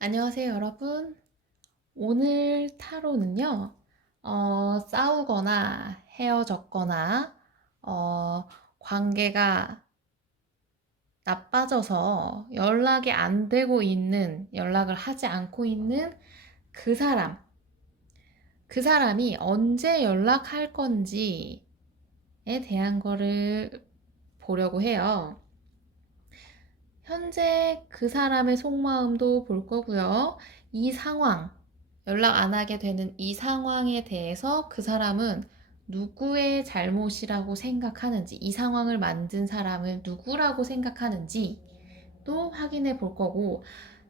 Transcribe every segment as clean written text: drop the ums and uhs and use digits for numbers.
안녕하세요, 여러분. 오늘 타로는요, 싸우거나 헤어졌거나, 관계가 나빠져서 연락이 안 되고 있는, 연락을 하지 않고 있는 그 사람, 그 사람이 언제 연락할 건지에 대한 거를 보려고 해요. 현재 그 사람의 속마음도 볼 거고요. 이 상황, 연락 안 하게 되는 이 상황에 대해서 그 사람은 누구의 잘못이라고 생각하는지, 이 상황을 만든 사람을 누구라고 생각하는지 또 확인해 볼 거고,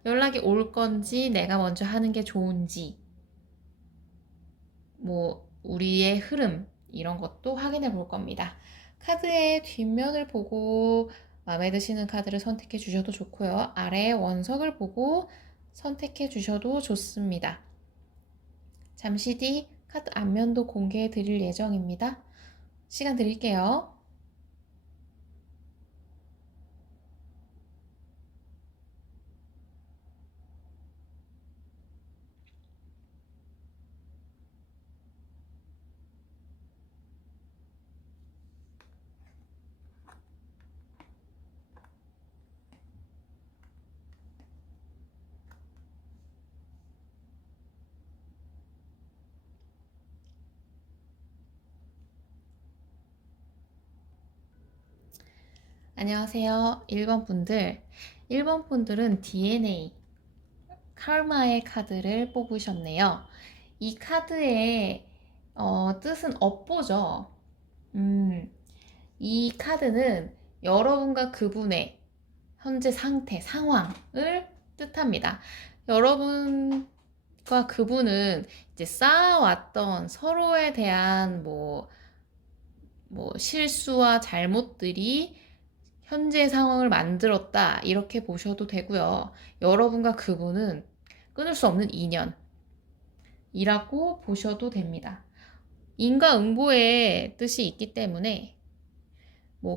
연락이 올 건지 내가 먼저 하는 게 좋은지, 우리의 흐름, 이런 것도 확인해 볼 겁니다. 카드의 뒷면을 보고 마음에 드시는 카드를 선택해 주셔도 좋고요. 아래의 원석을 보고 선택해 주셔도 좋습니다. 잠시 뒤 카드 앞면도 공개해 드릴 예정입니다. 시간 드릴게요. 안녕하세요. 1번 분들. 1번 분들은 DNA, 카르마의 카드를 뽑으셨네요. 이 카드의 뜻은 업보죠. 이 카드는 여러분과 그분의 현재 상태, 상황을 뜻합니다. 여러분과 그분은 이제 쌓아왔던 서로에 대한 실수와 잘못들이 현재 상황을 만들었다, 이렇게 보셔도 되고요. 여러분과 그분은 끊을 수 없는 인연이라고 보셔도 됩니다. 인과응보의 뜻이 있기 때문에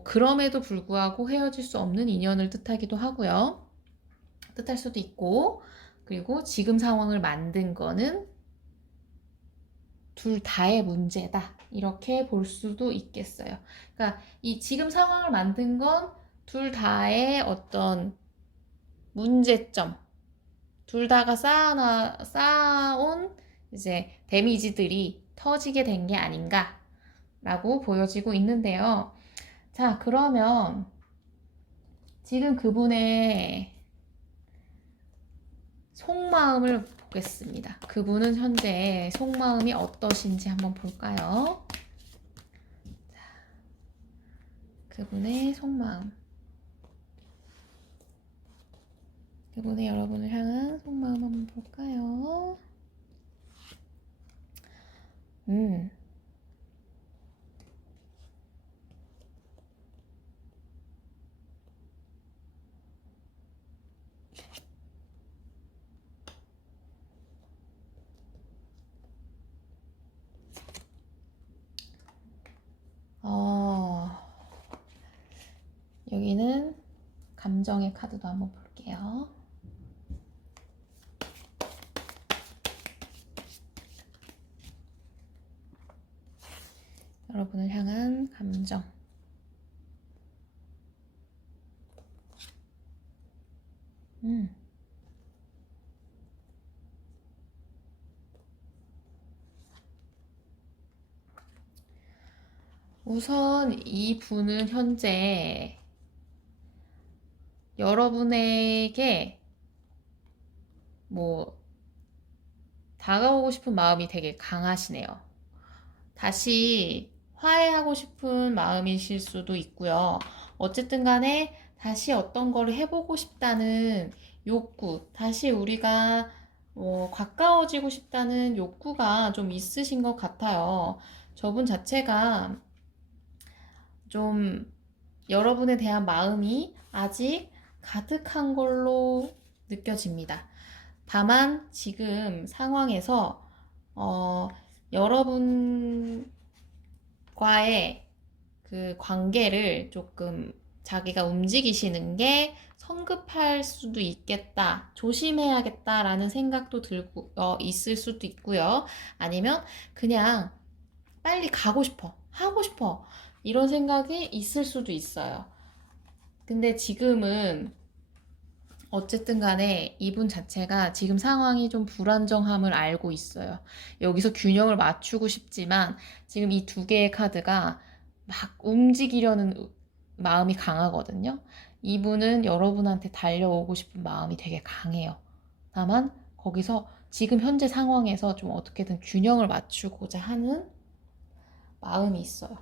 그럼에도 불구하고 헤어질 수 없는 인연을 뜻하기도 하고요. 뜻할 수도 있고, 그리고 지금 상황을 만든 거는 둘 다의 문제다, 이렇게 볼 수도 있겠어요. 그러니까 이 지금 상황을 만든 건 둘 다의 어떤 문제점, 둘 다가 쌓아온 이제 데미지들이 터지게 된 게 아닌가라고 보여지고 있는데요. 자, 그러면 지금 그분의 속마음을 보겠습니다. 그분은 현재 속마음이 어떠신지 한번 볼까요? 그분의 속마음. 그분의 여러분을 향한 속마음 한번 볼까요? 여기는 감정의 카드도 한번 볼게요. 여러분을 향한 감정. 우선 이 분은 현재 여러분에게 다가오고 싶은 마음이 되게 강하시네요. 다시 화해하고 싶은 마음이실 수도 있고요. 어쨌든 간에 다시 어떤 거를 해보고 싶다는 욕구, 다시 우리가 가까워지고 싶다는 욕구가 좀 있으신 것 같아요. 저분 자체가 좀 여러분에 대한 마음이 아직 가득한 걸로 느껴집니다. 다만 지금 상황에서 여러분과의 그 관계를 조금 자기가 움직이시는 게 성급할 수도 있겠다, 조심해야겠다라는 생각도 들고 있을 수도 있고요. 아니면 그냥 빨리 가고 싶어, 하고 싶어 이런 생각이 있을 수도 있어요. 근데 지금은 어쨌든 간에 이분 자체가 지금 상황이 좀 불안정함을 알고 있어요. 여기서 균형을 맞추고 싶지만 지금 이 두 개의 카드가 막 움직이려는 마음이 강하거든요. 이분은 여러분한테 달려오고 싶은 마음이 되게 강해요. 다만 거기서 지금 현재 상황에서 좀 어떻게든 균형을 맞추고자 하는 마음이 있어요.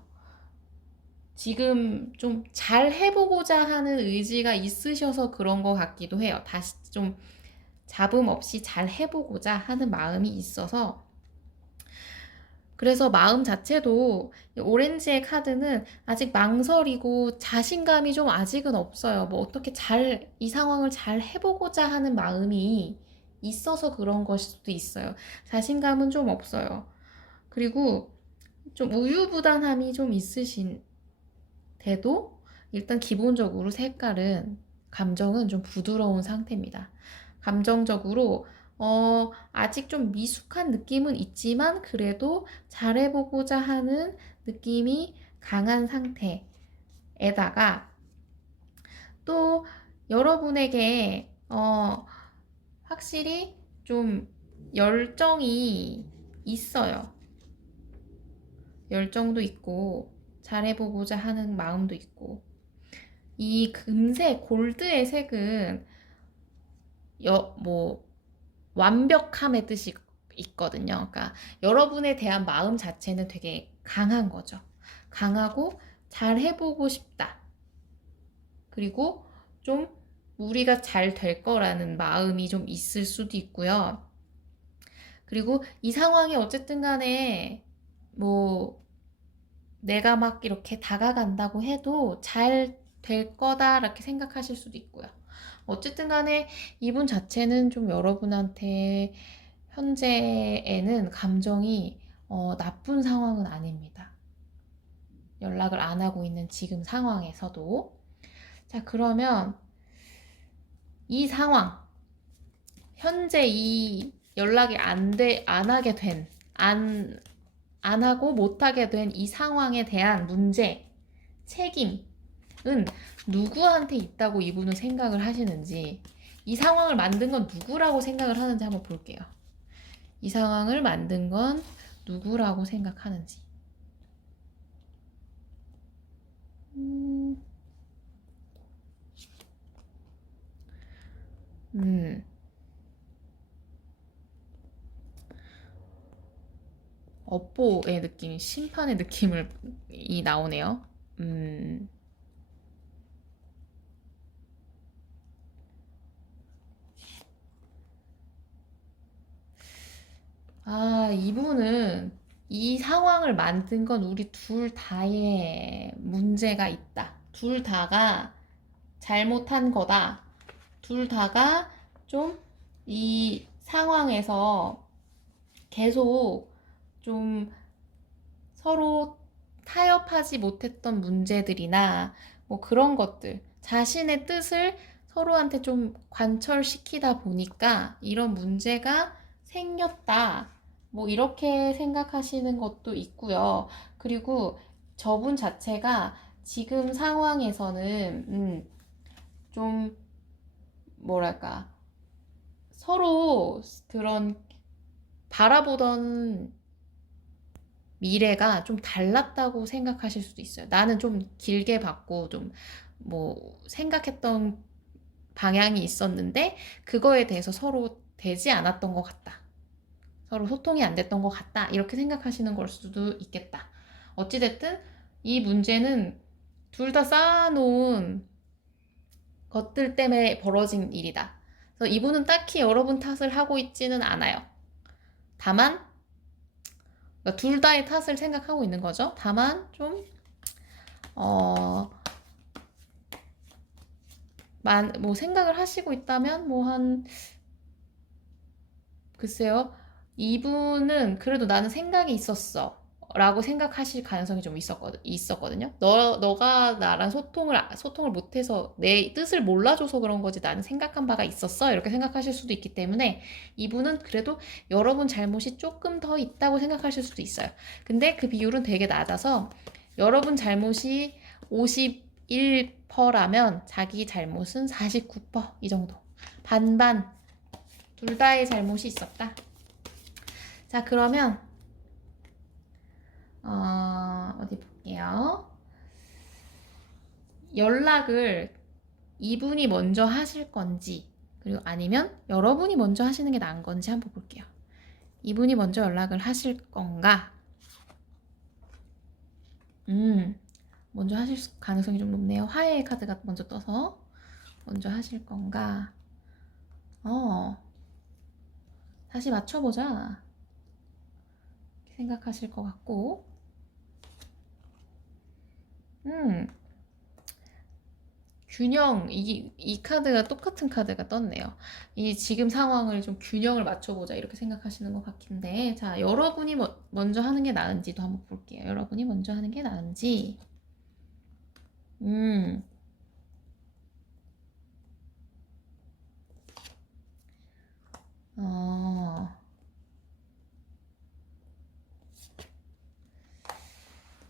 지금 좀 잘 해보고자 하는 의지가 있으셔서 그런 것 같기도 해요. 다시 좀 잡음 없이 잘 해보고자 하는 마음이 있어서. 그래서 마음 자체도 오렌지의 카드는 아직 망설이고 자신감이 좀 아직은 없어요. 뭐 어떻게 이 상황을 잘 해보고자 하는 마음이 있어서 그런 것일 수도 있어요. 자신감은 좀 없어요. 그리고 좀 우유부단함이 좀 있으신 돼도 일단 기본적으로 감정은 좀 부드러운 상태입니다. 감정적으로 아직 좀 미숙한 느낌은 있지만 그래도 잘해보고자 하는 느낌이 강한 상태에다가 또 여러분에게 확실히 좀 열정이 있어요. 열정도 있고 잘해보고자 하는 마음도 있고, 이 금색 골드의 색은 뭐 완벽함의 뜻이 있거든요. 그러니까 여러분에 대한 마음 자체는 되게 강한 거죠. 강하고 잘해보고 싶다. 그리고 좀 우리가 잘 될 거라는 마음이 좀 있을 수도 있고요. 그리고 이 상황이 어쨌든 간에 뭐 내가 막 이렇게 다가간다고 해도 잘 될 거다 이렇게 생각하실 수도 있고요. 어쨌든 간에 이분 자체는 좀 여러분한테 현재에는 감정이 나쁜 상황은 아닙니다. 연락을 안 하고 있는 지금 상황에서도. 자, 그러면 이 상황, 현재 이 연락이 안 하게 된, 안 하고 못 하게 된 이 상황에 대한 문제, 책임은 누구한테 있다고 이분은 생각을 하시는지, 이 상황을 만든 건 누구라고 생각을 하는지 한번 볼게요. 이 상황을 만든 건 누구라고 생각하는지. 음. 업보의 느낌, 심판의 이 나오네요. 이분은 이 상황을 만든 건 우리 둘 다의 문제가 있다. 둘 다가 잘못한 거다. 둘 다가 좀 이 상황에서 계속 좀 서로 타협하지 못했던 문제들이나 뭐 그런 것들, 자신의 뜻을 서로한테 좀 관철시키다 보니까 이런 문제가 생겼다. 뭐 이렇게 생각하시는 것도 있고요. 그리고 저분 자체가 지금 상황에서는 좀 뭐랄까 서로 그런 바라보던 미래가 좀 달랐다고 생각하실 수도 있어요. 나는 좀 길게 봤고 좀 뭐 생각했던 방향이 있었는데 그거에 대해서 서로 되지 않았던 것 같다. 서로 소통이 안 됐던 것 같다. 이렇게 생각하시는 걸 수도 있겠다. 어찌됐든 이 문제는 둘 다 쌓아놓은 것들 때문에 벌어진 일이다. 그래서 이분은 딱히 여러분 탓을 하고 있지는 않아요. 다만 그러니까 둘 다의 탓을 생각하고 있는 거죠. 다만 좀 뭐 생각을 하시고 있다면 글쎄요. 이분은 그래도 나는 생각이 있었어. 라고 생각하실 가능성이 좀 있었거든요. 너가 나랑 소통을 못해서 내 뜻을 몰라줘서 그런 거지 나는 생각한 바가 있었어. 이렇게 생각하실 수도 있기 때문에 이분은 그래도 여러분 잘못이 조금 더 있다고 생각하실 수도 있어요. 근데 그 비율은 되게 낮아서 여러분 잘못이 51%라면 자기 잘못은 49%이 정도. 반반. 둘 다의 잘못이 있었다. 자, 그러면 어디 볼게요. 연락을 이분이 먼저 하실 건지 그리고 아니면 여러분이 먼저 하시는 게 나은 건지 한번 볼게요. 이분이 먼저 연락을 하실 건가? 먼저 하실 가능성이 좀 높네요. 화해의 카드가 먼저 떠서 먼저 하실 건가? 다시 맞춰보자. 생각하실 것 같고 균형, 이 카드가 똑같은 카드가 떴네요. 이 지금 상황을 좀 균형을 맞춰보자 이렇게 생각하시는 것 같은데 자, 여러분이 먼저 하는 게 나은지도 한번 볼게요. 여러분이 먼저 하는 게 나은지 음, 어,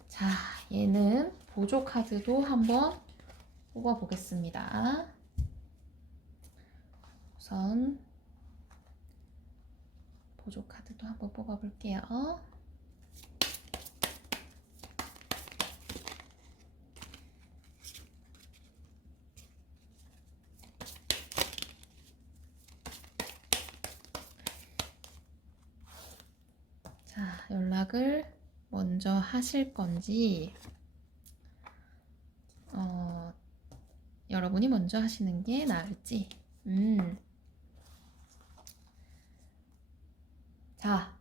자, 얘는 보조 카드도 한번 뽑아보겠습니다. 우선 보조 카드도 한번 뽑아볼게요. 자, 연락을 먼저 하실 건지 여러분이 먼저 하시는 게 나을지 자,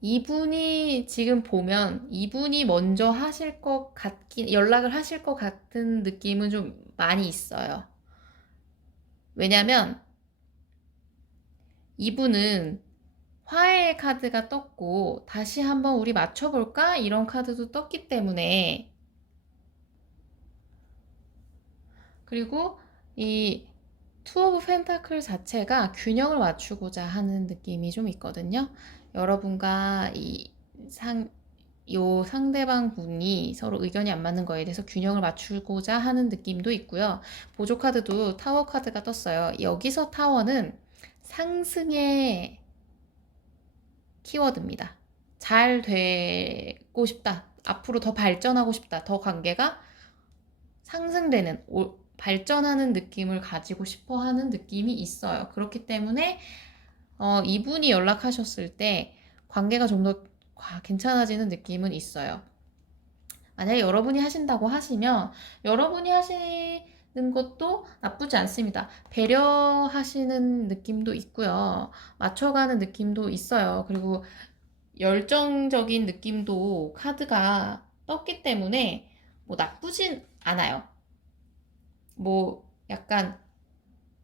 이분이 지금 보면 이분이 먼저 하실 것 같긴 연락을 하실 것 같은 느낌은 좀 많이 있어요. 왜냐면 이분은 화해의 카드가 떴고 다시 한번 우리 맞춰볼까? 이런 카드도 떴기 때문에 그리고 이 투 오브 펜타클 자체가 균형을 맞추고자 하는 느낌이 좀 있거든요. 여러분과 요 상대방 분이 서로 의견이 안 맞는 거에 대해서 균형을 맞추고자 하는 느낌도 있고요. 보조 카드도 타워 카드가 떴어요. 여기서 타워는 상승의 키워드입니다. 잘 되고 싶다. 앞으로 더 발전하고 싶다. 더 관계가 상승되는, 발전하는 느낌을 가지고 싶어 하는 느낌이 있어요. 그렇기 때문에 이분이 연락하셨을 때 관계가 좀 더 괜찮아지는 느낌은 있어요. 만약에 여러분이 하신다고 하시면 여러분이 하시는 것도 나쁘지 않습니다. 배려하시는 느낌도 있고요. 맞춰가는 느낌도 있어요. 그리고 열정적인 느낌도 카드가 떴기 때문에 뭐 나쁘진 않아요. 뭐 약간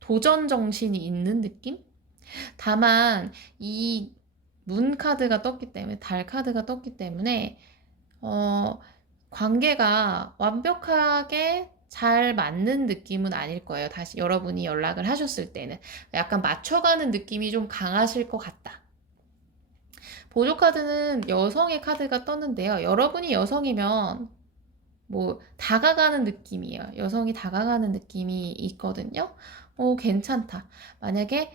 도전 정신이 있는 느낌? 다만 이 문 카드가 떴기 때문에 달 카드가 떴기 때문에 관계가 완벽하게 잘 맞는 느낌은 아닐 거예요. 다시 여러분이 연락을 하셨을 때는 약간 맞춰가는 느낌이 좀 강하실 것 같다. 보조 카드는 여성의 카드가 떴는데요. 여러분이 여성이면 뭐 다가가는 느낌이에요. 여성이 다가가는 느낌이 있거든요. 괜찮다. 만약에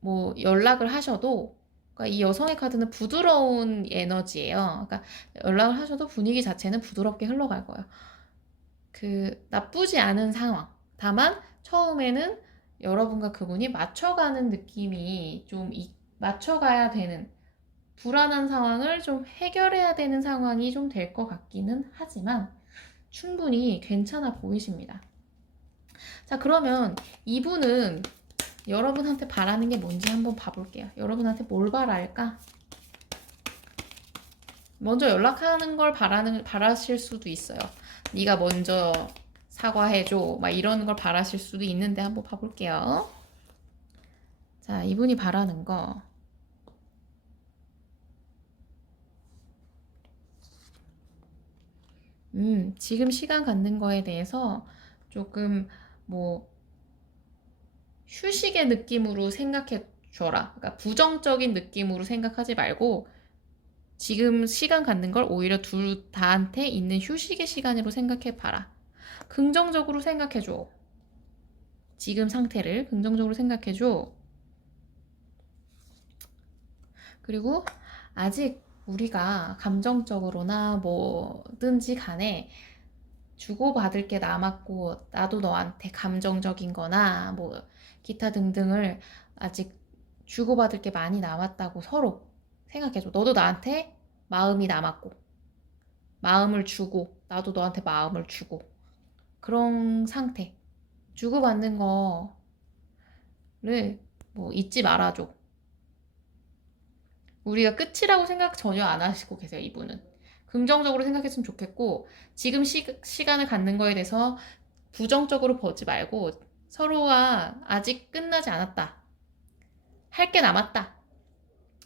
뭐 연락을 하셔도 그러니까 이 여성의 카드는 부드러운 에너지예요. 그러니까 연락을 하셔도 분위기 자체는 부드럽게 흘러갈 거예요. 그 나쁘지 않은 상황. 다만 처음에는 여러분과 그분이 맞춰가는 느낌이 좀 맞춰가야 되는 불안한 상황을 좀 해결해야 되는 상황이 좀 될 것 같기는 하지만 충분히 괜찮아 보이십니다. 자, 그러면 이분은 여러분한테 바라는 게 뭔지 한번 봐볼게요. 여러분한테 뭘 바랄까? 먼저 연락하는 걸 바라실 수도 있어요. 네가 먼저 사과해줘. 막 이런 걸 바라실 수도 있는데 한번 봐볼게요. 자, 이분이 바라는 거. 지금 시간 갖는 거에 대해서 조금 뭐 휴식의 느낌으로 생각해 줘라. 그러니까 부정적인 느낌으로 생각하지 말고 지금 시간 갖는 걸 오히려 둘 다한테 있는 휴식의 시간으로 생각해 봐라. 긍정적으로 생각해 줘. 지금 상태를 긍정적으로 생각해 줘. 그리고 아직 우리가 감정적으로나 뭐든지 간에 주고받을 게 남았고 나도 너한테 감정적인 거나 뭐 기타 등등을 아직 주고받을 게 많이 남았다고 서로 생각해줘. 너도 나한테 마음이 남았고 마음을 주고 나도 너한테 마음을 주고 그런 상태. 주고받는 거를 뭐 잊지 말아줘. 우리가 끝이라고 생각 전혀 안 하시고 계세요, 이분은. 긍정적으로 생각했으면 좋겠고, 지금 시간을 갖는 거에 대해서 부정적으로 보지 말고, 서로가 아직 끝나지 않았다. 할 게 남았다.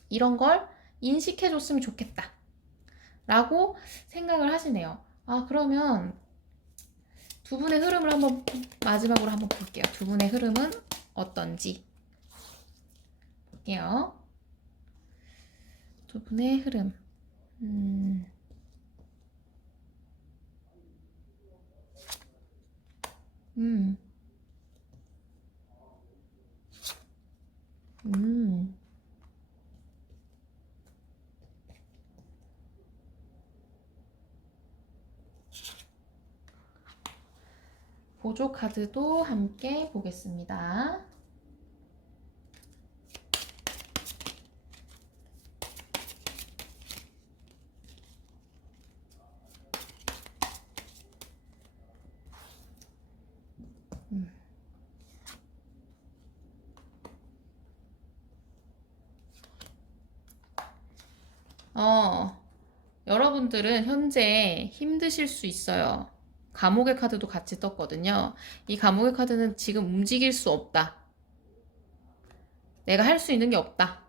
이런 걸 인식해 줬으면 좋겠다. 라고 생각을 하시네요. 아, 그러면 두 분의 흐름을 한번 마지막으로 한번 볼게요. 두 분의 흐름은 어떤지 볼게요. 두 분의 흐름. 음. 음. 음. 보조 카드도 함께 보겠습니다. 여러분들은 현재 힘드실 수 있어요. 감옥의 카드도 같이 떴거든요. 이 감옥의 카드는 지금 움직일 수 없다. 내가 할 수 있는 게 없다.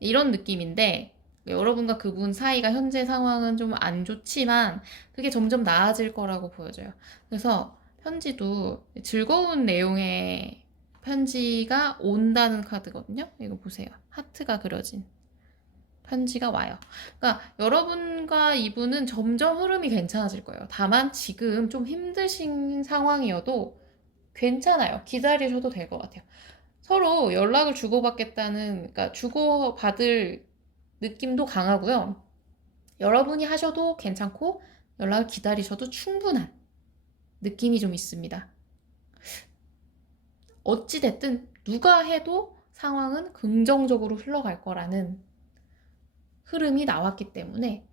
이런 느낌인데 여러분과 그분 사이가 현재 상황은 좀 안 좋지만 그게 점점 나아질 거라고 보여져요. 그래서 편지도 즐거운 내용의 편지가 온다는 카드거든요. 이거 보세요. 하트가 그려진 편지가 와요. 그러니까 여러분과 이분은 점점 흐름이 괜찮아질 거예요. 다만 지금 좀 힘드신 상황이어도 괜찮아요. 기다리셔도 될 것 같아요. 서로 연락을 주고받겠다는, 그러니까 주고받을 느낌도 강하고요. 여러분이 하셔도 괜찮고 연락을 기다리셔도 충분한 느낌이 좀 있습니다. 어찌됐든 누가 해도 상황은 긍정적으로 흘러갈 거라는 흐름이 나왔기 때문에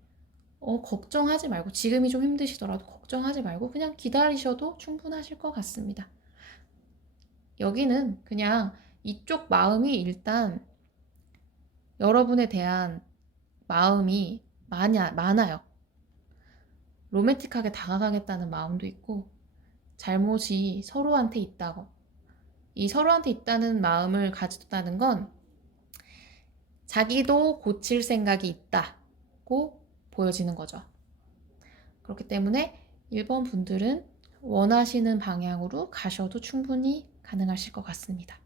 걱정하지 말고 지금이 좀 힘드시더라도 걱정하지 말고 그냥 기다리셔도 충분하실 것 같습니다. 여기는 그냥 이쪽 마음이 일단 여러분에 대한 마음이 많아요. 로맨틱하게 다가가겠다는 마음도 있고 잘못이 서로한테 있다고. 이 서로한테 있다는 마음을 가졌다는 건 자기도 고칠 생각이 있다고 보여지는 거죠. 그렇기 때문에 1번 분들은 원하시는 방향으로 가셔도 충분히 가능하실 것 같습니다.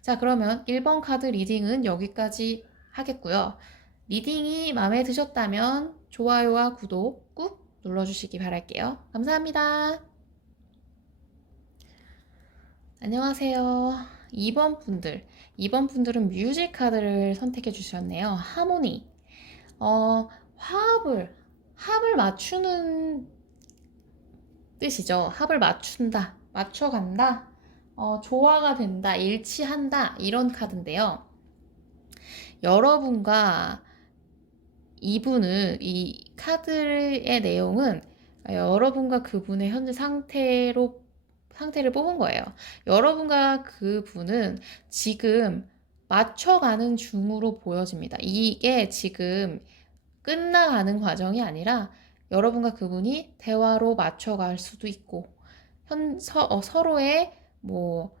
자, 그러면 1번 카드 리딩은 여기까지 하겠고요. 리딩이 마음에 드셨다면 좋아요와 구독 꾹 눌러주시기 바랄게요. 감사합니다. 안녕하세요. 2번 분들은 뮤직 카드를 선택해 주셨네요. 하모니. 합을 맞추는 뜻이죠. 합을 맞춘다, 맞춰간다, 조화가 된다, 일치한다, 이런 카드인데요. 여러분과 이분은, 이 카드의 내용은 여러분과 그분의 현재 상태를 뽑은 거예요. 여러분과 그분은 지금 맞춰가는 중으로 보여집니다. 이게 지금 끝나가는 과정이 아니라 여러분과 그분이 대화로 맞춰갈 수도 있고 서로의 뭐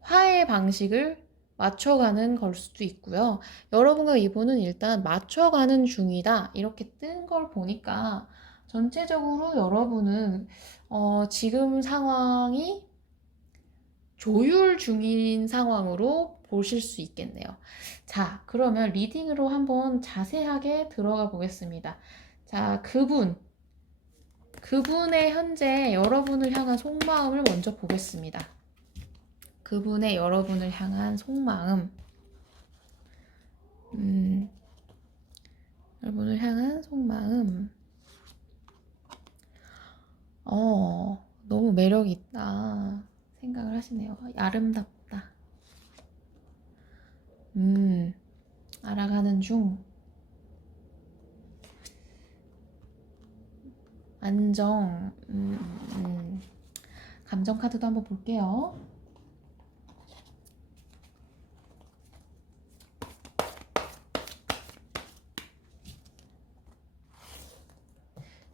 화해 방식을 맞춰가는 걸 수도 있고요. 여러분과 이분은 일단 맞춰가는 중이다 이렇게 뜬 걸 보니까 전체적으로 여러분은 지금 상황이 조율 중인 상황으로 보실 수 있겠네요. 자, 그러면 리딩으로 한번 자세하게 들어가 보겠습니다. 자, 그분의 현재 여러분을 향한 속마음을 먼저 보겠습니다. 그분의 여러분을 향한 속마음. 여러분을 향한 속마음. 너무 매력 있다 생각을 하시네요. 아름답다. 알아가는 중. 안정. 감정 카드도 한번 볼게요.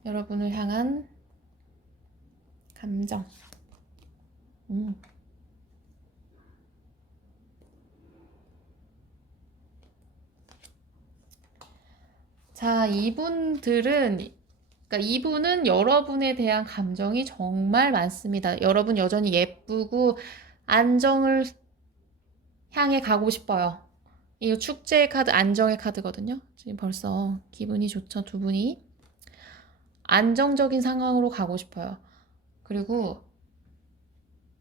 여러분을 향한 감정. 자, 이분은 여러분에 대한 감정이 정말 많습니다. 여러분 여전히 예쁘고 안정을 향해 가고 싶어요. 이거 축제의 카드, 안정의 카드거든요. 지금 벌써 기분이 좋죠, 두 분이. 안정적인 상황으로 가고 싶어요. 그리고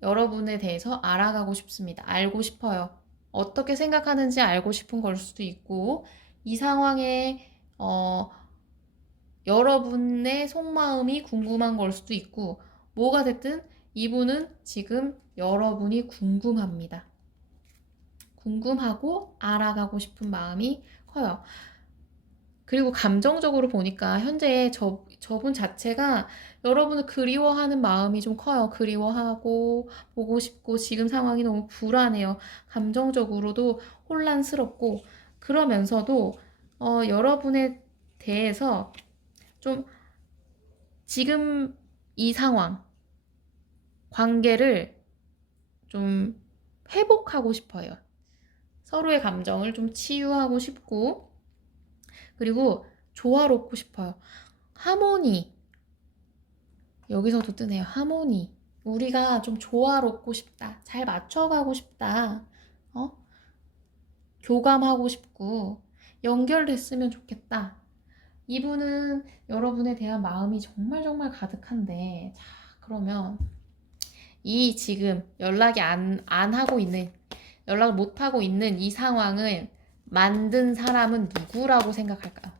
여러분에 대해서 알아가고 싶습니다. 알고 싶어요. 어떻게 생각하는지 알고 싶은 걸 수도 있고, 이 상황에 여러분의 속마음이 궁금한 걸 수도 있고, 뭐가 됐든 이분은 지금 여러분이 궁금합니다. 궁금하고 알아가고 싶은 마음이 커요. 그리고 감정적으로 보니까 현재 저분 자체가 여러분을 그리워하는 마음이 좀 커요. 그리워하고 보고 싶고 지금 상황이 너무 불안해요. 감정적으로도 혼란스럽고 그러면서도 여러분에 대해서 좀 지금 이 상황 관계를 좀 회복하고 싶어요. 서로의 감정을 좀 치유하고 싶고 그리고 조화롭고 싶어요. 하모니. 여기서도 뜨네요. 하모니. 우리가 좀 조화롭고 싶다. 잘 맞춰가고 싶다. 교감하고 싶고 연결됐으면 좋겠다. 이분은 여러분에 대한 마음이 정말 정말 가득한데 자, 그러면 이 지금 연락을 못하고 있는 이 상황을 만든 사람은 누구라고 생각할까요?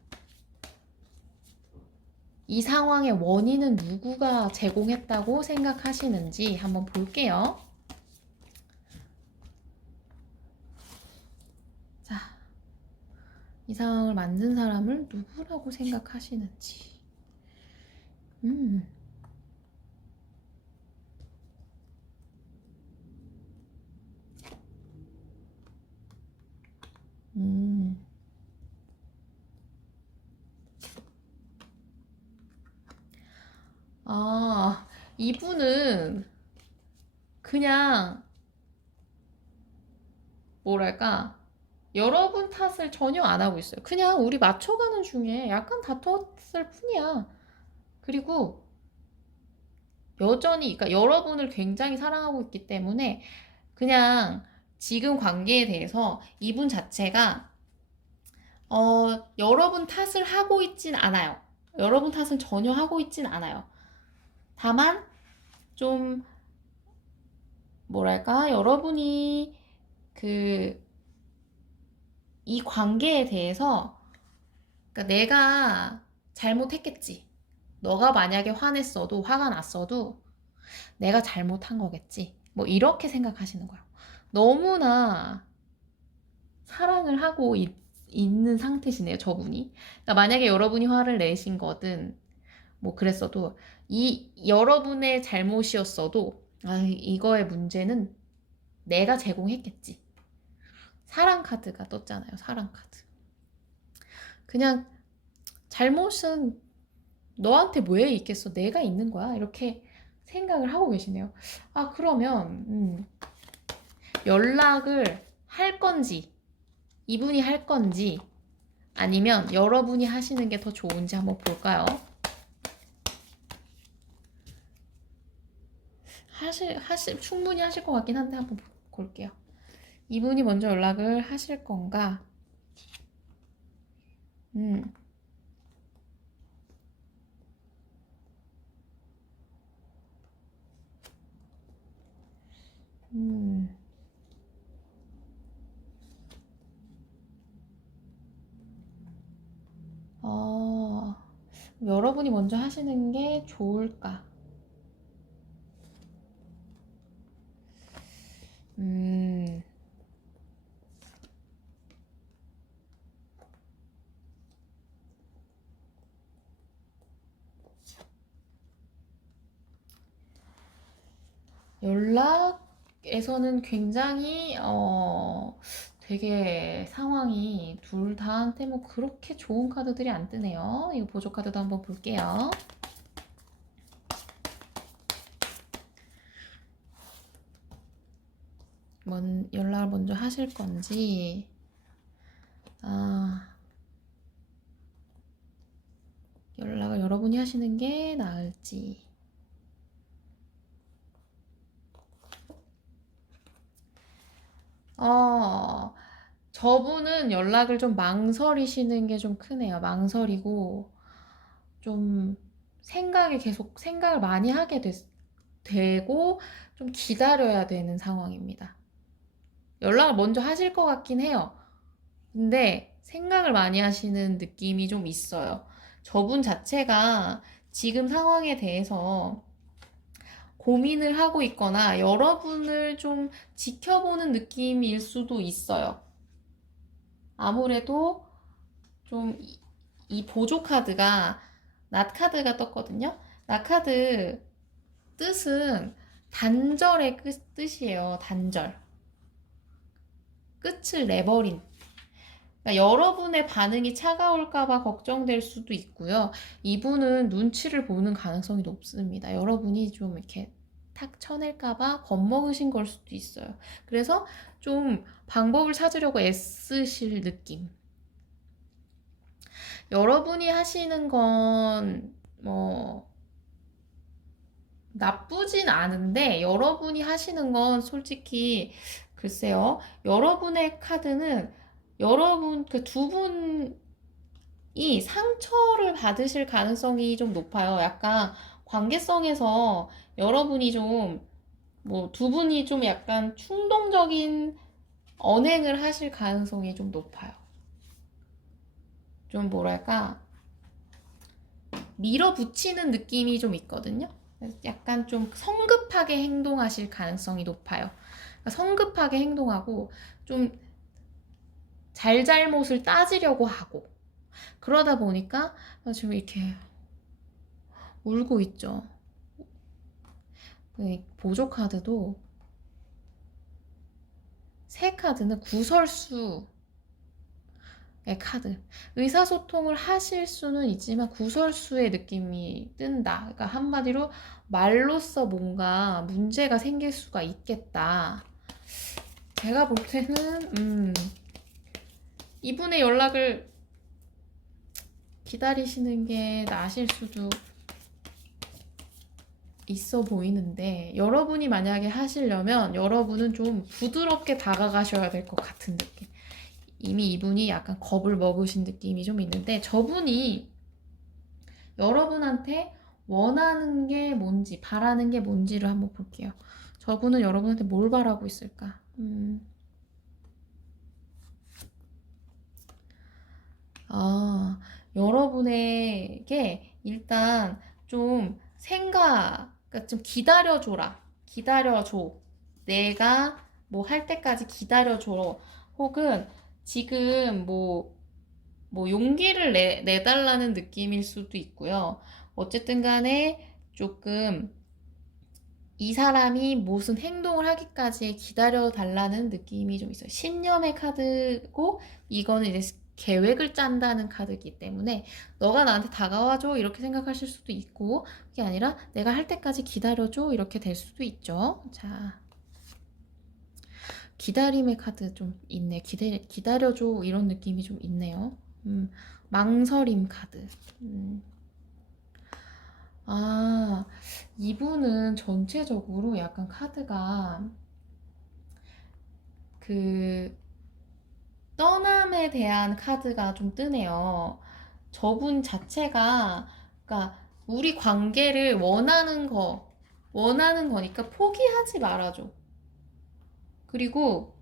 이 상황의 원인은 누구가 제공했다고 생각하시는지 한번 볼게요. 자, 이 상황을 만든 사람을 누구라고 생각하시는지. 이분은 그냥 뭐랄까 여러분 탓을 전혀 안 하고 있어요. 그냥 우리 맞춰가는 중에 약간 다퉜을 뿐이야. 그리고 여전히 그러니까 여러분을 굉장히 사랑하고 있기 때문에 그냥 지금 관계에 대해서 이분 자체가 여러분 탓을 하고 있진 않아요. 여러분 탓은 전혀 하고 있진 않아요. 다만 좀 뭐랄까 여러분이 이 관계에 대해서 그러니까 내가 잘못했겠지. 너가 만약에 화가 났어도 내가 잘못한 거겠지. 뭐 이렇게 생각하시는 거예요. 너무나 사랑을 하고 있는 상태시네요, 저분이. 그러니까 만약에 여러분이 화를 내신 거든 뭐 그랬어도 여러분의 잘못이었어도 이거의 문제는 내가 제공했겠지. 사랑 카드가 떴잖아요. 사랑 카드. 그냥 잘못은 너한테 왜 있겠어? 내가 있는 거야. 이렇게 생각을 하고 계시네요. 그러면 연락을 할 건지 이분이 할 건지 아니면 여러분이 하시는 게 더 좋은지 한번 볼까요? 충분히 하실 것 같긴 한데 한번 볼게요. 이분이 먼저 연락을 하실 건가? 음. 음. 어, 여러분이 먼저 하시는 게 좋을까? 음. 연락에서는 굉장히 되게 상황이 둘 다한테 뭐 그렇게 좋은 카드들이 안 뜨네요. 이거 보조 카드도 한번 볼게요. 연락을 먼저 하실 건지, 연락을 여러분이 하시는 게 나을지. 저분은 연락을 좀 망설이시는 게 좀 크네요. 망설이고, 좀 계속 생각을 많이 하게 되고, 좀 기다려야 되는 상황입니다. 연락을 먼저 하실 것 같긴 해요. 근데 생각을 많이 하시는 느낌이 좀 있어요. 저분 자체가 지금 상황에 대해서 고민을 하고 있거나 여러분을 좀 지켜보는 느낌일 수도 있어요. 아무래도 좀 이 보조 카드가 낫 카드가 떴거든요. 낫 카드 뜻은 단절의 뜻이에요. 단절. 끝을 내버린. 그러니까 여러분의 반응이 차가울까봐 걱정될 수도 있고요. 이분은 눈치를 보는 가능성이 높습니다. 여러분이 좀 이렇게 탁 쳐낼까봐 겁먹으신 걸 수도 있어요. 그래서 좀 방법을 찾으려고 애쓰실 느낌. 여러분이 하시는 건 뭐 나쁘진 않은데 여러분이 하시는 건 솔직히 글쎄요. 여러분의 카드는 여러분 그 두 분이 상처를 받으실 가능성이 좀 높아요. 약간 관계성에서 여러분이 좀 뭐 두 분이 좀 약간 충동적인 언행을 하실 가능성이 좀 높아요. 좀 뭐랄까 밀어붙이는 느낌이 좀 있거든요. 약간 좀 성급하게 행동하실 가능성이 높아요. 그러니까 성급하게 행동하고 좀 잘잘못을 따지려고 하고 그러다 보니까 지금 이렇게 울고 있죠. 보조 카드도 새 카드는 구설수의 카드. 의사소통을 하실 수는 있지만 구설수의 느낌이 뜬다. 그러니까 한마디로 말로써 뭔가 문제가 생길 수가 있겠다. 제가 볼 때는 이분의 연락을 기다리시는 게 나으실 수도 있어 보이는데 여러분이 만약에 하시려면 여러분은 좀 부드럽게 다가가셔야 될 것 같은 느낌. 이미 이분이 약간 겁을 먹으신 느낌이 좀 있는데 저분이 여러분한테 원하는 게 뭔지 바라는 게 뭔지를 한번 볼게요. 저분은 여러분한테 뭘 바라고 있을까? 여러분에게 일단 좀 그러니까 좀 기다려줘라. 기다려줘. 내가 뭐 할 때까지 기다려줘. 혹은 지금 뭐 용기를 내달라는 느낌일 수도 있고요. 어쨌든 간에 조금 이 사람이 무슨 행동을 하기까지 기다려달라는 느낌이 좀 있어요. 신념의 카드고 이거는 이제 계획을 짠다는 카드이기 때문에 너가 나한테 다가와줘 이렇게 생각하실 수도 있고 그게 아니라 내가 할 때까지 기다려줘 이렇게 될 수도 있죠. 자, 기다림의 카드 좀 있네. 기다려줘 이런 느낌이 좀 있네요. 망설임 카드. 아, 이분은 전체적으로 약간 카드가 그 떠남에 대한 카드가 좀 뜨네요. 저분 자체가, 그러니까 우리 관계를 원하는 거니까 포기하지 말아줘. 그리고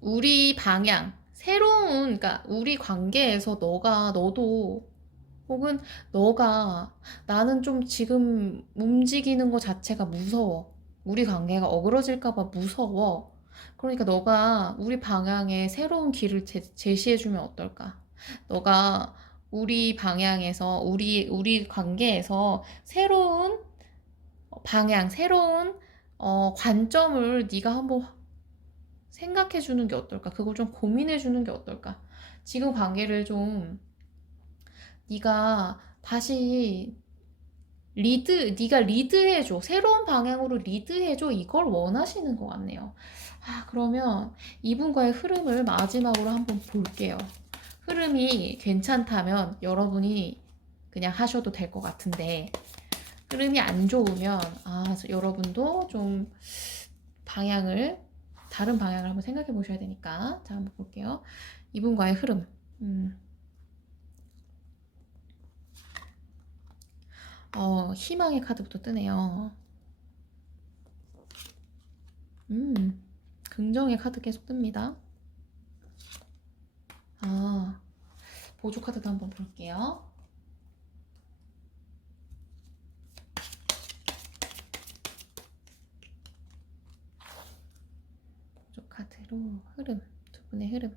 우리 방향, 그러니까 우리 관계에서 너도, 혹은 나는 좀 지금 움직이는 거 자체가 무서워. 우리 관계가 어그러질까봐 무서워. 그러니까 너가 우리 방향에 새로운 길을 제시해주면 어떨까? 너가 우리 방향에서, 우리 관계에서 새로운 방향, 새로운 관점을 네가 한번 생각해 주는 게 어떨까? 그걸 좀 고민해 주는 게 어떨까? 지금 관계를 좀 네가 다시 네가 리드해줘. 새로운 방향으로 리드해줘. 이걸 원하시는 것 같네요. 그러면 이분과의 흐름을 마지막으로 한번 볼게요. 흐름이 괜찮다면 여러분이 그냥 하셔도 될 것 같은데, 흐름이 안 좋으면, 여러분도 좀 다른 방향을 한번 생각해 보셔야 되니까. 자, 한번 볼게요. 이분과의 흐름. 희망의 카드부터 뜨네요. 긍정의 카드 계속 뜹니다. 보조 카드도 한번 볼게요. 보조 카드로 두 분의 흐름.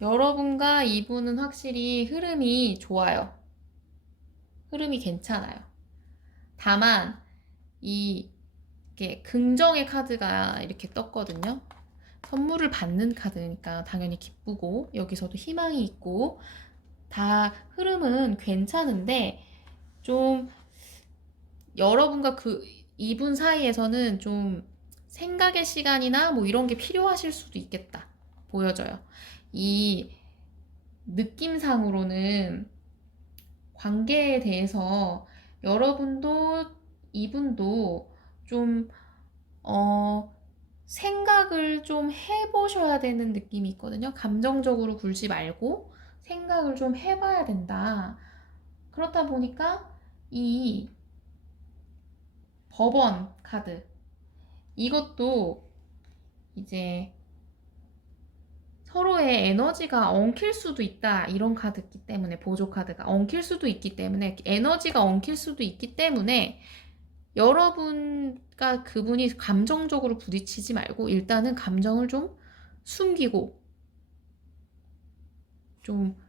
여러분과 이분은 확실히 흐름이 좋아요. 흐름이 괜찮아요. 다만 이게 긍정의 카드가 이렇게 떴거든요. 선물을 받는 카드니까 당연히 기쁘고 여기서도 희망이 있고 다 흐름은 괜찮은데 좀 여러분과 이분 사이에서는 좀 생각의 시간이나 뭐 이런 게 필요하실 수도 있겠다. 보여져요. 이 느낌상으로는 관계에 대해서 여러분도 이분도 좀 생각을 좀 해보셔야 되는 느낌이 있거든요. 감정적으로 굴지 말고 생각을 좀 해봐야 된다. 그렇다 보니까 이 법원 카드 이것도 이제 서로의 에너지가 엉킬 수도 있다 이런 카드이기 때문에 보조 카드가 엉킬 수도 있기 때문에 에너지가 엉킬 수도 있기 때문에 여러분과 그분이 감정적으로 부딪히지 말고 일단은 감정을 좀 숨기고 좀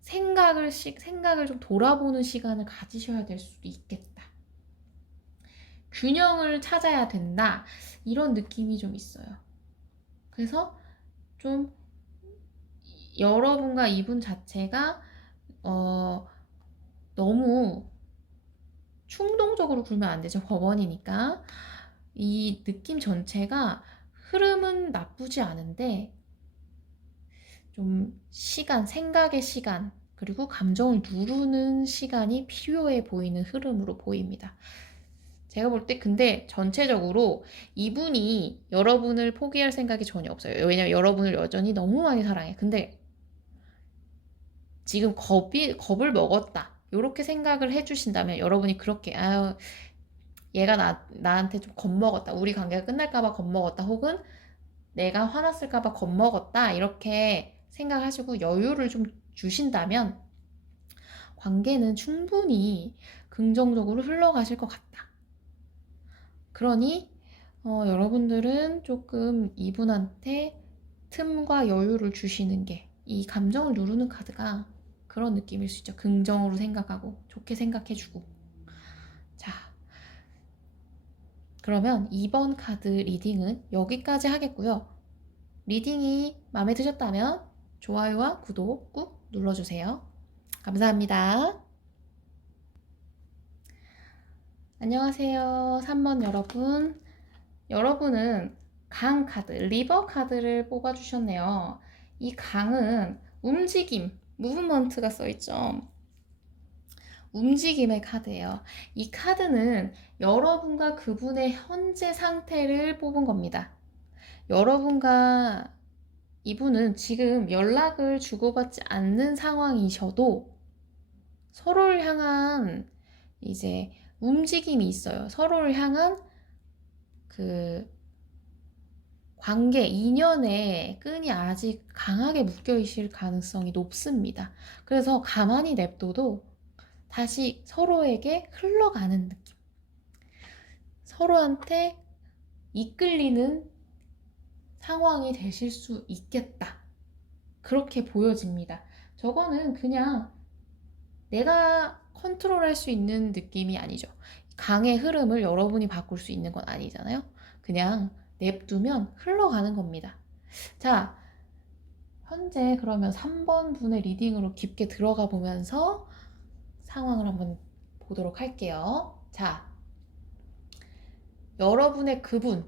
생각을 좀 돌아보는 시간을 가지셔야 될 수도 있겠다. 균형을 찾아야 된다. 이런 느낌이 좀 있어요. 그래서 좀 여러분과 이분 자체가 너무 충동적으로 굴면 안 되죠. 법원이니까. 이 느낌 전체가 흐름은 나쁘지 않은데 좀 생각의 시간, 그리고 감정을 누르는 시간이 필요해 보이는 흐름으로 보입니다. 제가 볼 때 근데 전체적으로 이분이 여러분을 포기할 생각이 전혀 없어요. 왜냐면 여러분을 여전히 너무 많이 사랑해. 근데 지금 겁을 먹었다. 이렇게 생각을 해주신다면 여러분이 그렇게 얘가 나한테 좀 겁먹었다. 우리 관계가 끝날까봐 겁먹었다. 혹은 내가 화났을까봐 겁먹었다. 이렇게 생각하시고 여유를 좀 주신다면 관계는 충분히 긍정적으로 흘러가실 것 같다. 그러니 여러분들은 조금 이분한테 틈과 여유를 주시는 게 이 감정을 누르는 카드가 그런 느낌일 수 있죠. 긍정으로 생각하고 좋게 생각해주고. 자, 그러면 이번 카드 리딩은 여기까지 하겠고요. 리딩이 마음에 드셨다면 좋아요와 구독 꾹 눌러주세요. 감사합니다. 안녕하세요. 3번 여러분. 여러분은 강 카드, 리버 카드를 뽑아주셨네요. 이 강은 움직임, 무브먼트가 써있죠. 움직임의 카드예요. 이 카드는 여러분과 그분의 현재 상태를 뽑은 겁니다. 여러분과 이분은 지금 연락을 주고받지 않는 상황이셔도 서로를 향한 이제 움직임이 있어요. 서로를 향한 그 관계, 인연의 끈이 아직 강하게 묶여 있을 가능성이 높습니다. 그래서 가만히 냅둬도 다시 서로에게 흘러가는 느낌. 서로한테 이끌리는 상황이 되실 수 있겠다. 그렇게 보여집니다. 저거는 그냥 내가 컨트롤할 수 있는 느낌이 아니죠. 강의 흐름을 여러분이 바꿀 수 있는 건 아니잖아요. 그냥 냅두면 흘러가는 겁니다. 자, 현재 그러면 3번 분의 리딩으로 깊게 들어가 보면서 상황을 한번 보도록 할게요. 자, 여러분의 그분은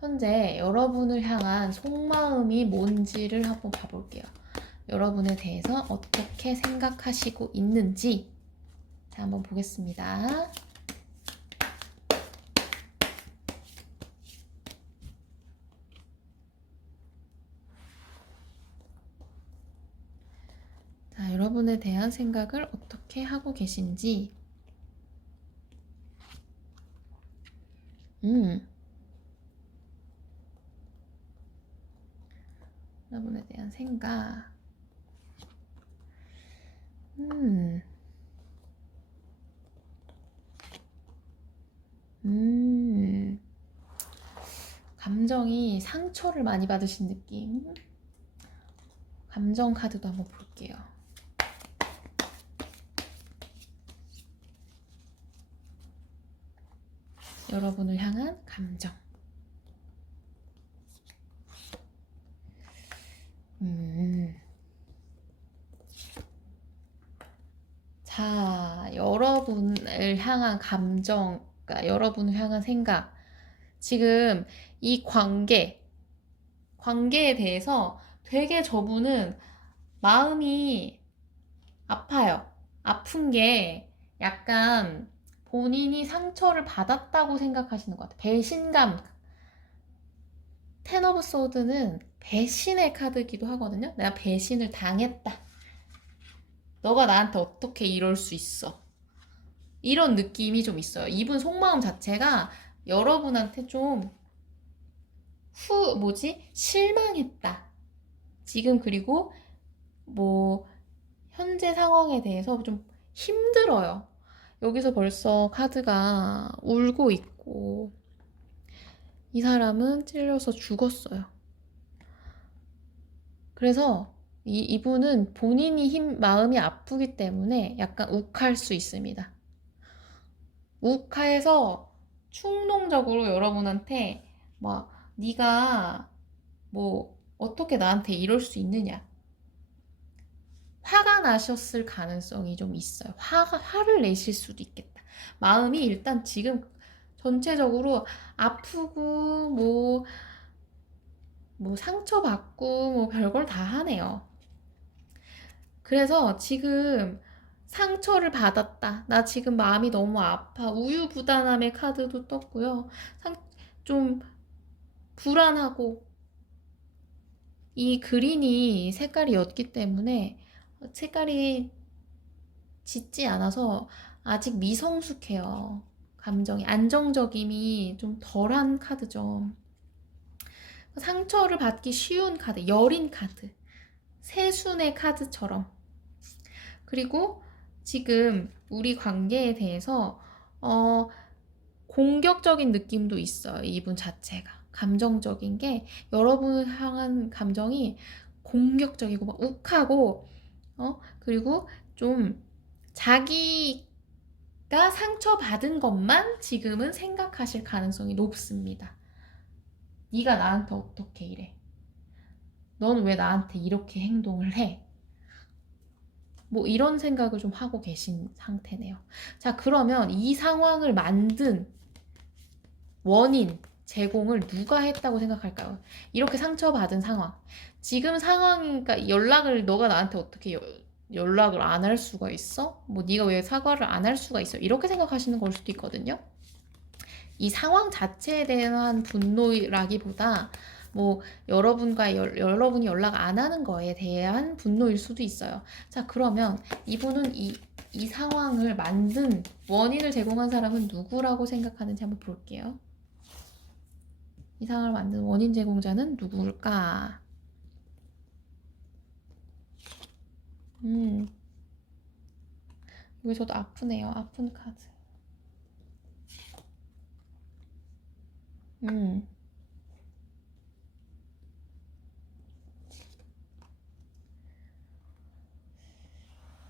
현재 여러분을 향한 속마음이 뭔지를 한번 봐볼게요. 여러분에 대해서 어떻게 생각하시고 있는지 자, 한번 보겠습니다. 자, 여러분에 대한 생각을 어떻게 하고 계신지 여러분에 대한 생각 감정이 상처를 많이 받으신 느낌. 감정 카드도 한번 볼게요. 여러분을 향한 감정. 자, 여러분을 향한 감정, 그러니까 여러분을 향한 생각. 지금 이 관계에 대해서 되게 저분은 마음이 아파요. 아픈 게 약간 본인이 상처를 받았다고 생각하시는 것 같아요. 배신감. 텐 오브 소드는 배신의 카드이기도 하거든요. 내가 배신을 당했다. 너가 나한테 어떻게 이럴 수 있어? 이런 느낌이 좀 있어요. 이분 속마음 자체가 여러분한테 좀 실망했다. 지금 그리고 뭐 현재 상황에 대해서 좀 힘들어요. 여기서 벌써 카드가 울고 있고 이 사람은 찔려서 죽었어요. 그래서 이분은 본인이 마음이 아프기 때문에 약간 욱할 수 있습니다. 욱해서 충동적으로 여러분한테 막 네가 뭐 어떻게 나한테 이럴 수 있느냐, 화가 나셨을 가능성이 좀 있어요. 화를 내실 수도 있겠다. 마음이 일단 지금 전체적으로 아프고 뭐 상처받고 뭐 별걸 다 하네요. 그래서 지금 상처를 받았다. 나 지금 마음이 너무 아파. 우유부단함의 카드도 떴고요. 좀 불안하고 이 그린이 색깔이 옅기 때문에 색깔이 짙지 않아서 아직 미성숙해요. 감정이 안정적임이 좀 덜한 카드죠. 상처를 받기 쉬운 카드, 여린 카드, 세순의 카드처럼. 그리고 지금 우리 관계에 대해서 공격적인 느낌도 있어요. 이분 자체가. 감정적인 게 여러분을 향한 감정이 공격적이고 막 욱하고 그리고 좀 자기가 상처받은 것만 지금은 생각하실 가능성이 높습니다. 네가 나한테 어떻게 이래? 넌 왜 나한테 이렇게 행동을 해? 뭐 이런 생각을 좀 하고 계신 상태네요. 자, 그러면 이 상황을 만든 원인, 제공을 누가 했다고 생각할까요? 이렇게 상처받은 상황. 지금 상황이니까 연락을 너가 나한테 어떻게 연락을 안 할 수가 있어? 뭐 네가 왜 사과를 안 할 수가 있어? 이렇게 생각하시는 걸 수도 있거든요. 이 상황 자체에 대한 분노라기보다 뭐 여러분이 연락 안 하는 거에 대한 분노일 수도 있어요. 자, 그러면 이분은 이 상황을 만든 원인을 제공한 사람은 누구라고 생각하는지 한번 볼게요. 이 상황을 만든 원인 제공자는 누구일까? 이거 저도 아프네요. 아픈 카드.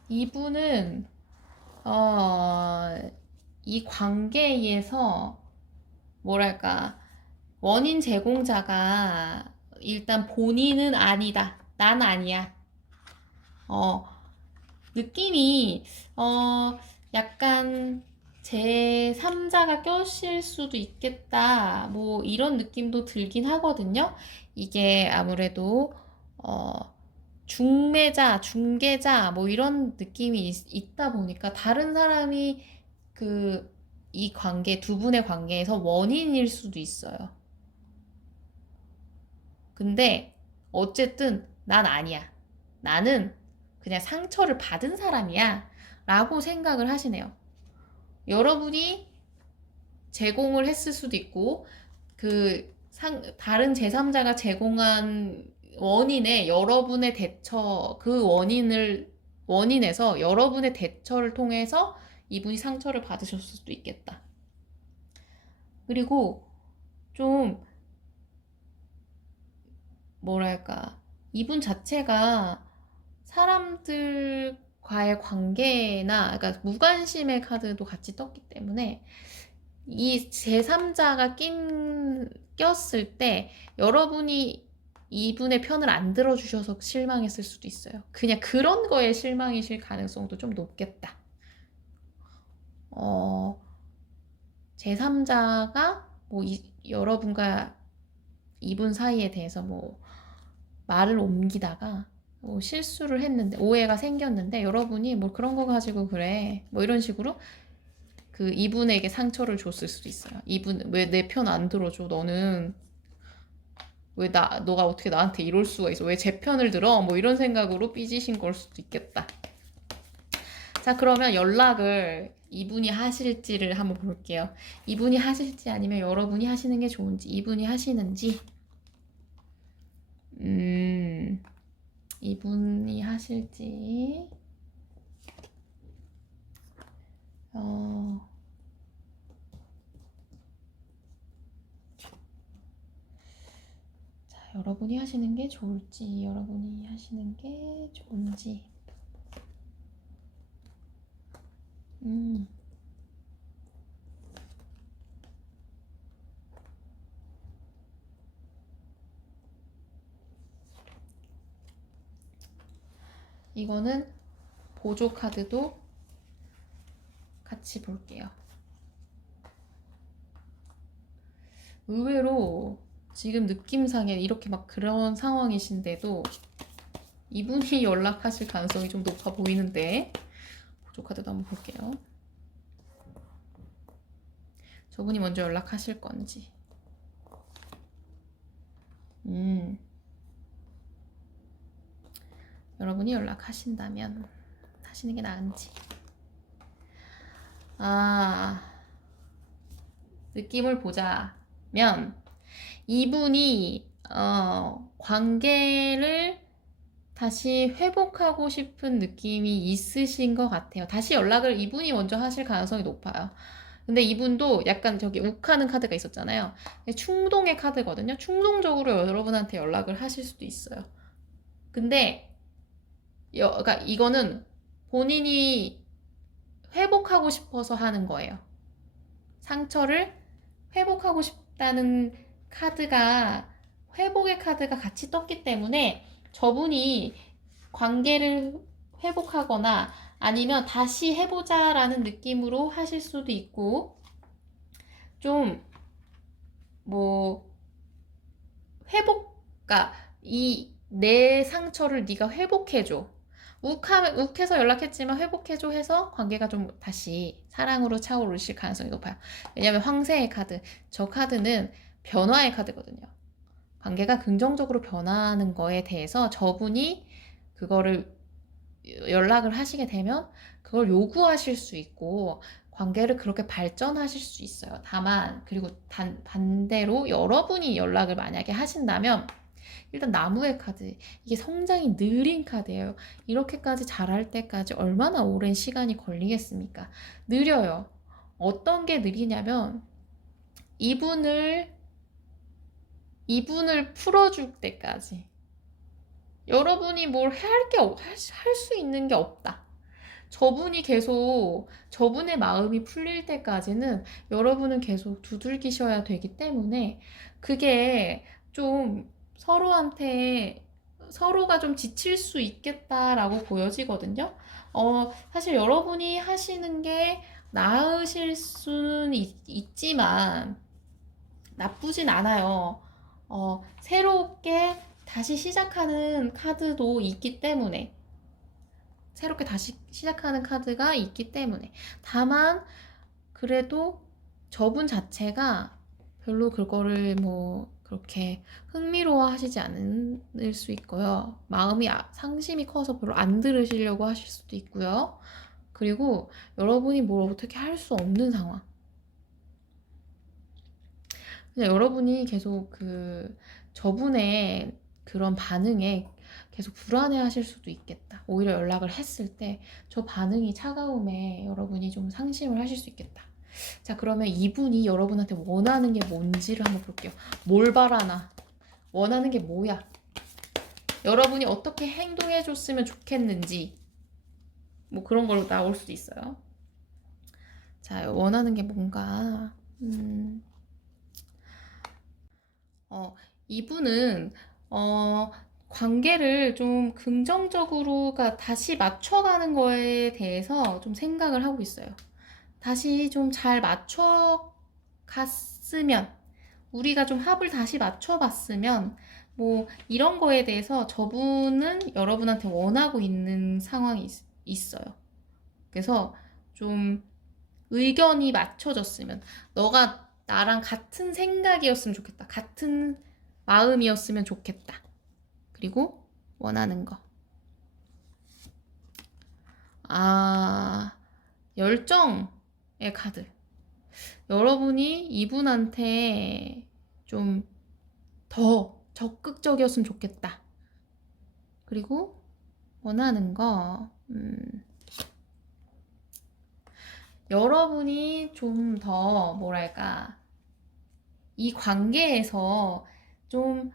이분은 이 관계에서 뭐랄까 원인 제공자가 일단 본인은 아니다. 난 아니야. 느낌이 약간 제3자가 껴실 수도 있겠다. 뭐 이런 느낌도 들긴 하거든요. 이게 아무래도 중매자, 중개자 뭐 이런 느낌이 있다 보니까 다른 사람이 이 관계, 두 분의 관계에서 원인일 수도 있어요. 근데 어쨌든 난 아니야. 나는 그냥 상처를 받은 사람이야. 라고 생각을 하시네요. 여러분이 제공을 했을 수도 있고, 다른 제3자가 제공한 원인에 여러분의 대처, 원인에서 여러분의 대처를 통해서 이분이 상처를 받으셨을 수도 있겠다. 그리고 좀, 뭐랄까, 이분 자체가 사람들과의 관계나, 그러니까 무관심의 카드도 같이 떴기 때문에 이 제3자가 꼈을 때 여러분이 이분의 편을 안 들어주셔서 실망했을 수도 있어요. 그냥 그런 거에 실망이실 가능성도 좀 높겠다. 제3자가 뭐 여러분과 이분 사이에 대해서 뭐 말을 옮기다가 뭐 실수를 했는데 오해가 생겼는데 여러분이 뭐 그런 거 가지고 그래 뭐 이런 식으로 이분에게 상처를 줬을 수도 있어요. 이분 왜 내 편 안 들어줘? 너는 왜 너가 어떻게 나한테 이럴 수가 있어? 왜 제 편을 들어? 뭐 이런 생각으로 삐지신 걸 수도 있겠다. 자, 그러면 연락을 이분이 하실지를 한번 볼게요. 이분이 하실지 아니면 여러분이 하시는 게 좋은지, 이분이 하시는지. 이분이 하실지. 자, 여러분이 하시는 게 좋을지, 여러분이 하시는 게 좋은지. 이거는 보조 카드도 같이 볼게요. 의외로 지금 느낌상에 이렇게 막 그런 상황이신데도 이분이 연락하실 가능성이 좀 높아 보이는데 보조 카드도 한번 볼게요. 저분이 먼저 연락하실 건지. 여러분이 연락하신다면 하시는 게 나은지. 느낌을 보자면 이분이 관계를 다시 회복하고 싶은 느낌이 있으신 것 같아요. 다시 연락을 이분이 먼저 하실 가능성이 높아요. 근데 이분도 약간 저기 욱하는 카드가 있었잖아요. 충동의 카드거든요. 충동적으로 여러분한테 연락을 하실 수도 있어요. 근데 그러니까 이거는 본인이 회복하고 싶어서 하는 거예요. 상처를 회복하고 싶다는 회복의 카드가 같이 떴기 때문에 저분이 관계를 회복하거나 아니면 다시 해보자라는 느낌으로 하실 수도 있고, 좀 뭐 그러니까 이 내 상처를 네가 회복해줘. 욱해서 연락했지만 회복해줘 해서 관계가 좀 다시 사랑으로 차오르실 가능성이 높아요. 왜냐면 황새의 카드, 저 카드는 변화의 카드거든요. 관계가 긍정적으로 변하는 거에 대해서 저분이 그거를 연락을 하시게 되면 그걸 요구하실 수 있고 관계를 그렇게 발전하실 수 있어요. 다만 그리고 반대로 여러분이 연락을 만약에 하신다면 일단 나무의 카드, 이게 성장이 느린 카드예요. 이렇게까지 자랄 때까지 얼마나 오랜 시간이 걸리겠습니까? 느려요. 어떤 게 느리냐면 이분을 풀어줄 때까지 여러분이 뭘 할 수 있는 게 없다. 저분이 계속 저분의 마음이 풀릴 때까지는 여러분은 계속 두들기셔야 되기 때문에 그게 좀 서로한테 서로가 좀 지칠 수 있겠다라고 보여지거든요. 사실 여러분이 하시는 게 나으실 수는 있지만 나쁘진 않아요. 새롭게 다시 시작하는 카드도 있기 때문에 새롭게 다시 시작하는 카드가 있기 때문에 다만 그래도 저분 자체가 별로 그거를 뭐 그렇게 흥미로워 하시지 않을 수 있고요. 마음이 상심이 커서 별로 안 들으시려고 하실 수도 있고요. 그리고 여러분이 뭘 어떻게 할 수 없는 상황. 그냥 여러분이 계속 저분의 그런 반응에 계속 불안해 하실 수도 있겠다. 오히려 연락을 했을 때 저 반응이 차가움에 여러분이 좀 상심을 하실 수 있겠다. 자, 그러면 이분이 여러분한테 원하는 게 뭔지를 한번 볼게요. 뭘 바라나? 원하는 게 뭐야? 여러분이 어떻게 행동해 줬으면 좋겠는지 뭐 그런 걸로 나올 수도 있어요. 자, 원하는 게 뭔가 이분은 관계를 좀 긍정적으로가 다시 맞춰가는 거에 대해서 좀 생각을 하고 있어요. 다시 좀 잘 맞춰갔으면 우리가 좀 합을 다시 맞춰봤으면 뭐 이런 거에 대해서 저분은 여러분한테 원하고 있는 상황이 있어요. 그래서 좀 의견이 맞춰졌으면 너가 나랑 같은 생각이었으면 좋겠다. 같은 마음이었으면 좋겠다. 그리고 원하는 거. 열정의 카드. 여러분이 이분한테 좀 더 적극적이었으면 좋겠다. 그리고 원하는 거, 여러분이 좀 더 뭐랄까 이 관계에서 좀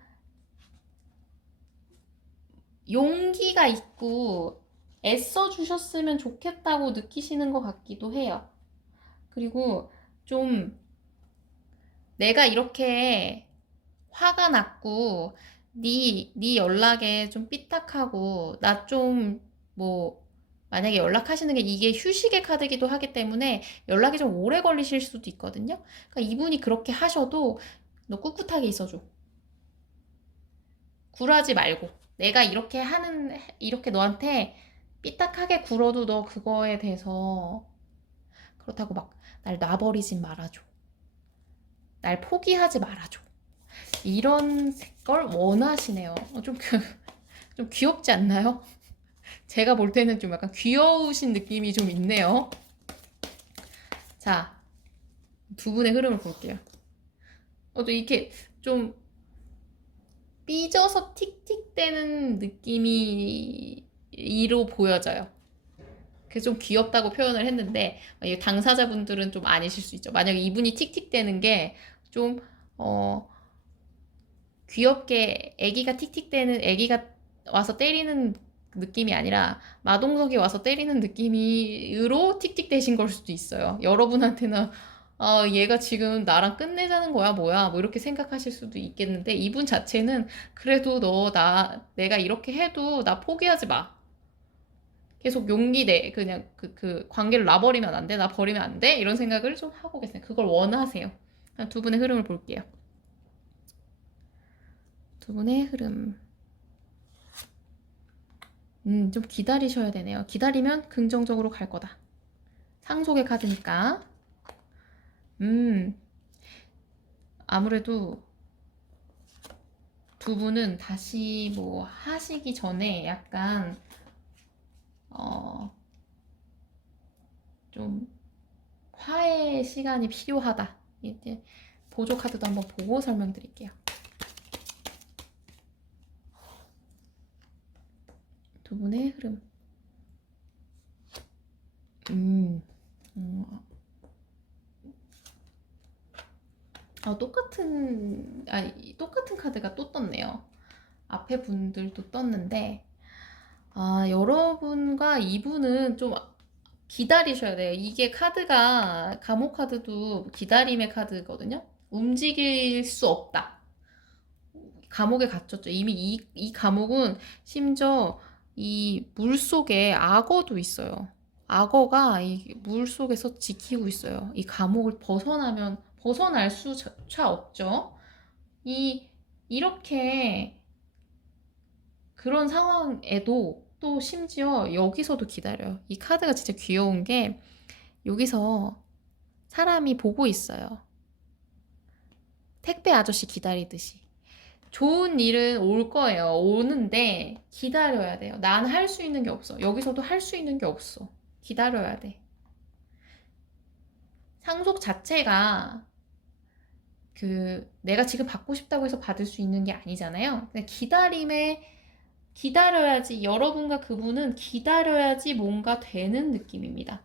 용기가 있고 애써 주셨으면 좋겠다고 느끼시는 것 같기도 해요. 그리고 좀 내가 이렇게 화가 났고 네 연락에 좀 삐딱하고 나 좀 뭐 만약에 연락하시는 게 이게 휴식의 카드기도 하기 때문에 연락이 좀 오래 걸리실 수도 있거든요. 그러니까 이분이 그렇게 하셔도 너 꿋꿋하게 있어줘. 굴하지 말고 내가 이렇게 너한테 삐딱하게 굴어도 너 그거에 대해서 그렇다고 막 날 놔버리진 말아줘. 날 포기하지 말아줘. 이런 걸 원하시네요. 좀 귀엽지 않나요? 제가 볼 때는 좀 약간 귀여우신 느낌이 좀 있네요. 자, 두 분의 흐름을 볼게요. 또 이렇게 좀 삐져서 틱틱대는 느낌이로 보여져요. 그래서 좀 귀엽다고 표현을 했는데 당사자분들은 좀 아니실 수 있죠. 만약에 이분이 틱틱대는 게 좀 귀엽게 애기가 와서 때리는 느낌이 아니라 마동석이 와서 때리는 느낌으로 틱틱대신 걸 수도 있어요. 여러분한테는 얘가 지금 나랑 끝내자는 거야 뭐야 뭐 이렇게 생각하실 수도 있겠는데 이분 자체는 그래도 내가 이렇게 해도 나 포기하지 마. 계속 용기 내 그냥 그 관계를 놔버리면 안 돼, 나 버리면 안 돼 이런 생각을 좀 하고 계세요. 그걸 원하세요. 두 분의 흐름을 볼게요. 두 분의 흐름. 좀 기다리셔야 되네요. 기다리면 긍정적으로 갈 거다. 상속의 카드니까. 아무래도 두 분은 다시 뭐 하시기 전에 약간 좀 화해의 시간이 필요하다. 이제 보조 카드도 한번 보고 설명드릴게요. 두 분의 흐름. 똑같은 카드가 또 떴네요. 앞에 분들도 떴는데, 여러분과 이분은 좀 기다리셔야 돼요. 이게 카드가, 감옥 카드도 기다림의 카드거든요. 움직일 수 없다. 감옥에 갇혔죠. 이미 이 감옥은 심지어 이 물 속에 악어도 있어요. 악어가 이 물 속에서 지키고 있어요. 이 감옥을 벗어날 수차 없죠. 이렇게 그런 상황에도 또 심지어 여기서도 기다려요. 이 카드가 진짜 귀여운 게 여기서 사람이 보고 있어요. 택배 아저씨 기다리듯이. 좋은 일은 올 거예요. 오는데 기다려야 돼요. 난 할 수 있는 게 없어. 여기서도 할 수 있는 게 없어. 기다려야 돼. 상속 자체가 내가 지금 받고 싶다고 해서 받을 수 있는 게 아니잖아요. 기다려야지, 여러분과 그분은 기다려야지 뭔가 되는 느낌입니다.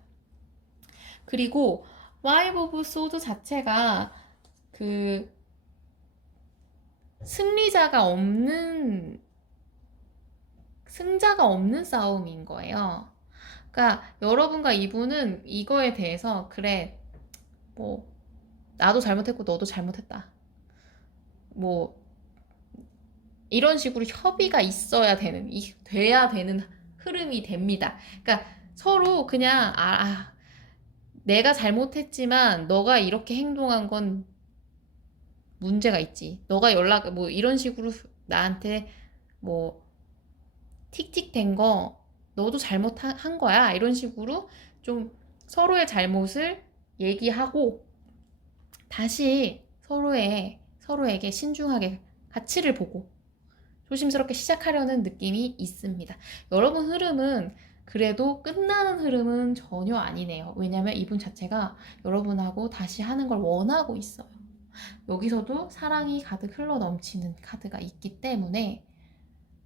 그리고 Five of Swords 자체가 승자가 없는 싸움인 거예요. 그러니까 여러분과 이분은 이거에 대해서 그래, 뭐 나도 잘못했고 너도 잘못했다. 뭐 이런 식으로 협의가 돼야 되는 흐름이 됩니다. 그러니까 서로 그냥 내가 잘못했지만 너가 이렇게 행동한 건 문제가 있지. 너가 뭐 이런 식으로 나한테 뭐 틱틱 된 거 너도 잘못한 거야. 이런 식으로 좀 서로의 잘못을 얘기하고 다시 서로에게 신중하게 가치를 보고 조심스럽게 시작하려는 느낌이 있습니다. 여러분 흐름은 그래도 끝나는 흐름은 전혀 아니네요. 왜냐면 이분 자체가 여러분하고 다시 하는 걸 원하고 있어요. 여기서도 사랑이 가득 흘러 넘치는 카드가 있기 때문에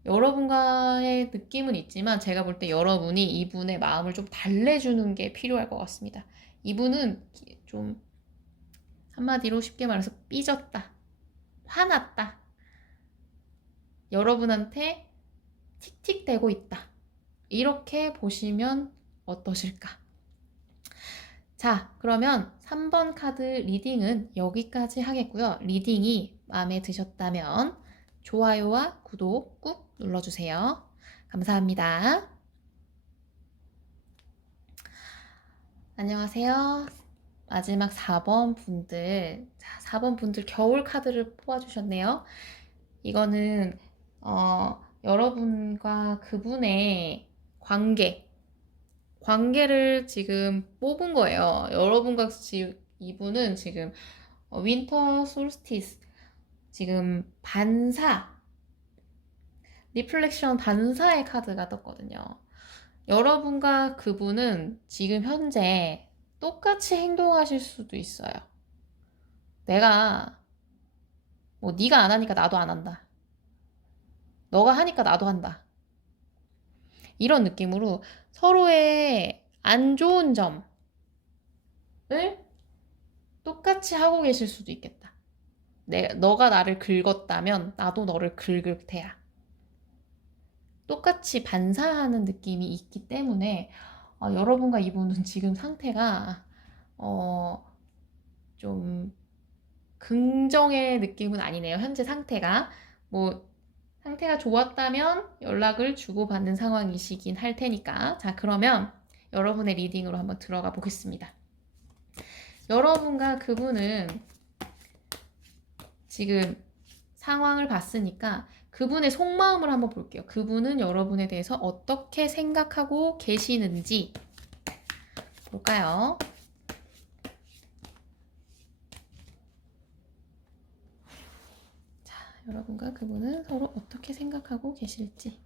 여러분과의 느낌은 있지만 제가 볼 때 여러분이 이분의 마음을 좀 달래주는 게 필요할 것 같습니다. 이분은 좀 한마디로 쉽게 말해서 삐졌다. 화났다. 여러분한테 틱틱대고 있다. 이렇게 보시면 어떠실까? 자, 그러면 3번 카드 리딩은 여기까지 하겠고요. 리딩이 마음에 드셨다면 좋아요와 구독 꾹 눌러주세요. 감사합니다. 안녕하세요. 마지막 4번 분들. 자, 4번 분들 겨울 카드를 뽑아주셨네요. 이거는 여러분과 그분의 관계를 지금 뽑은 거예요. 여러분과 이분은 지금 윈터 솔스티스 지금 리플렉션 반사의 카드가 떴거든요. 여러분과 그분은 지금 현재 똑같이 행동하실 수도 있어요. 네가 안 하니까 나도 안 한다. 너가 하니까 나도 한다. 이런 느낌으로 서로의 안 좋은 점을 똑같이 하고 계실 수도 있겠다. 너가 나를 긁었다면 나도 너를 긁을 테야. 똑같이 반사하는 느낌이 있기 때문에 여러분과 이분은 지금 상태가 좀 긍정의 느낌은 아니네요. 현재 상태가 상태가 좋았다면 연락을 주고받는 상황이시긴 할 테니까. 자, 그러면 여러분의 리딩으로 한번 들어가 보겠습니다. 여러분과 그분은 지금 상황을 봤으니까 그분의 속마음을 한번 볼게요. 그분은 여러분에 대해서 어떻게 생각하고 계시는지 볼까요? 자, 여러분과 그분은 서로 어떻게 생각하고 계실지.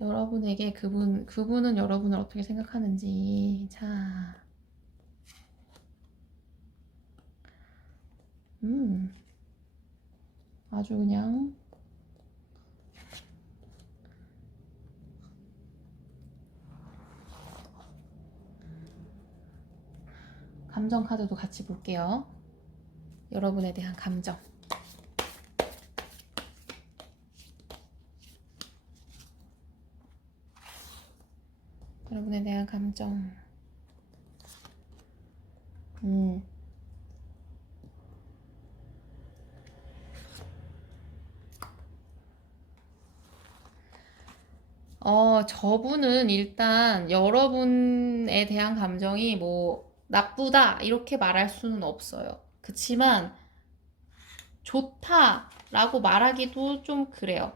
여러분에게 그분은 여러분을 어떻게 생각하는지. 자, 아주 그냥 감정 카드도 같이 볼게요. 여러분에 대한 감정. 여러분에 대한 감정. 저분은 일단 여러분에 대한 감정이 뭐 나쁘다 이렇게 말할 수는 없어요. 그치만 좋다라고 말하기도 좀 그래요.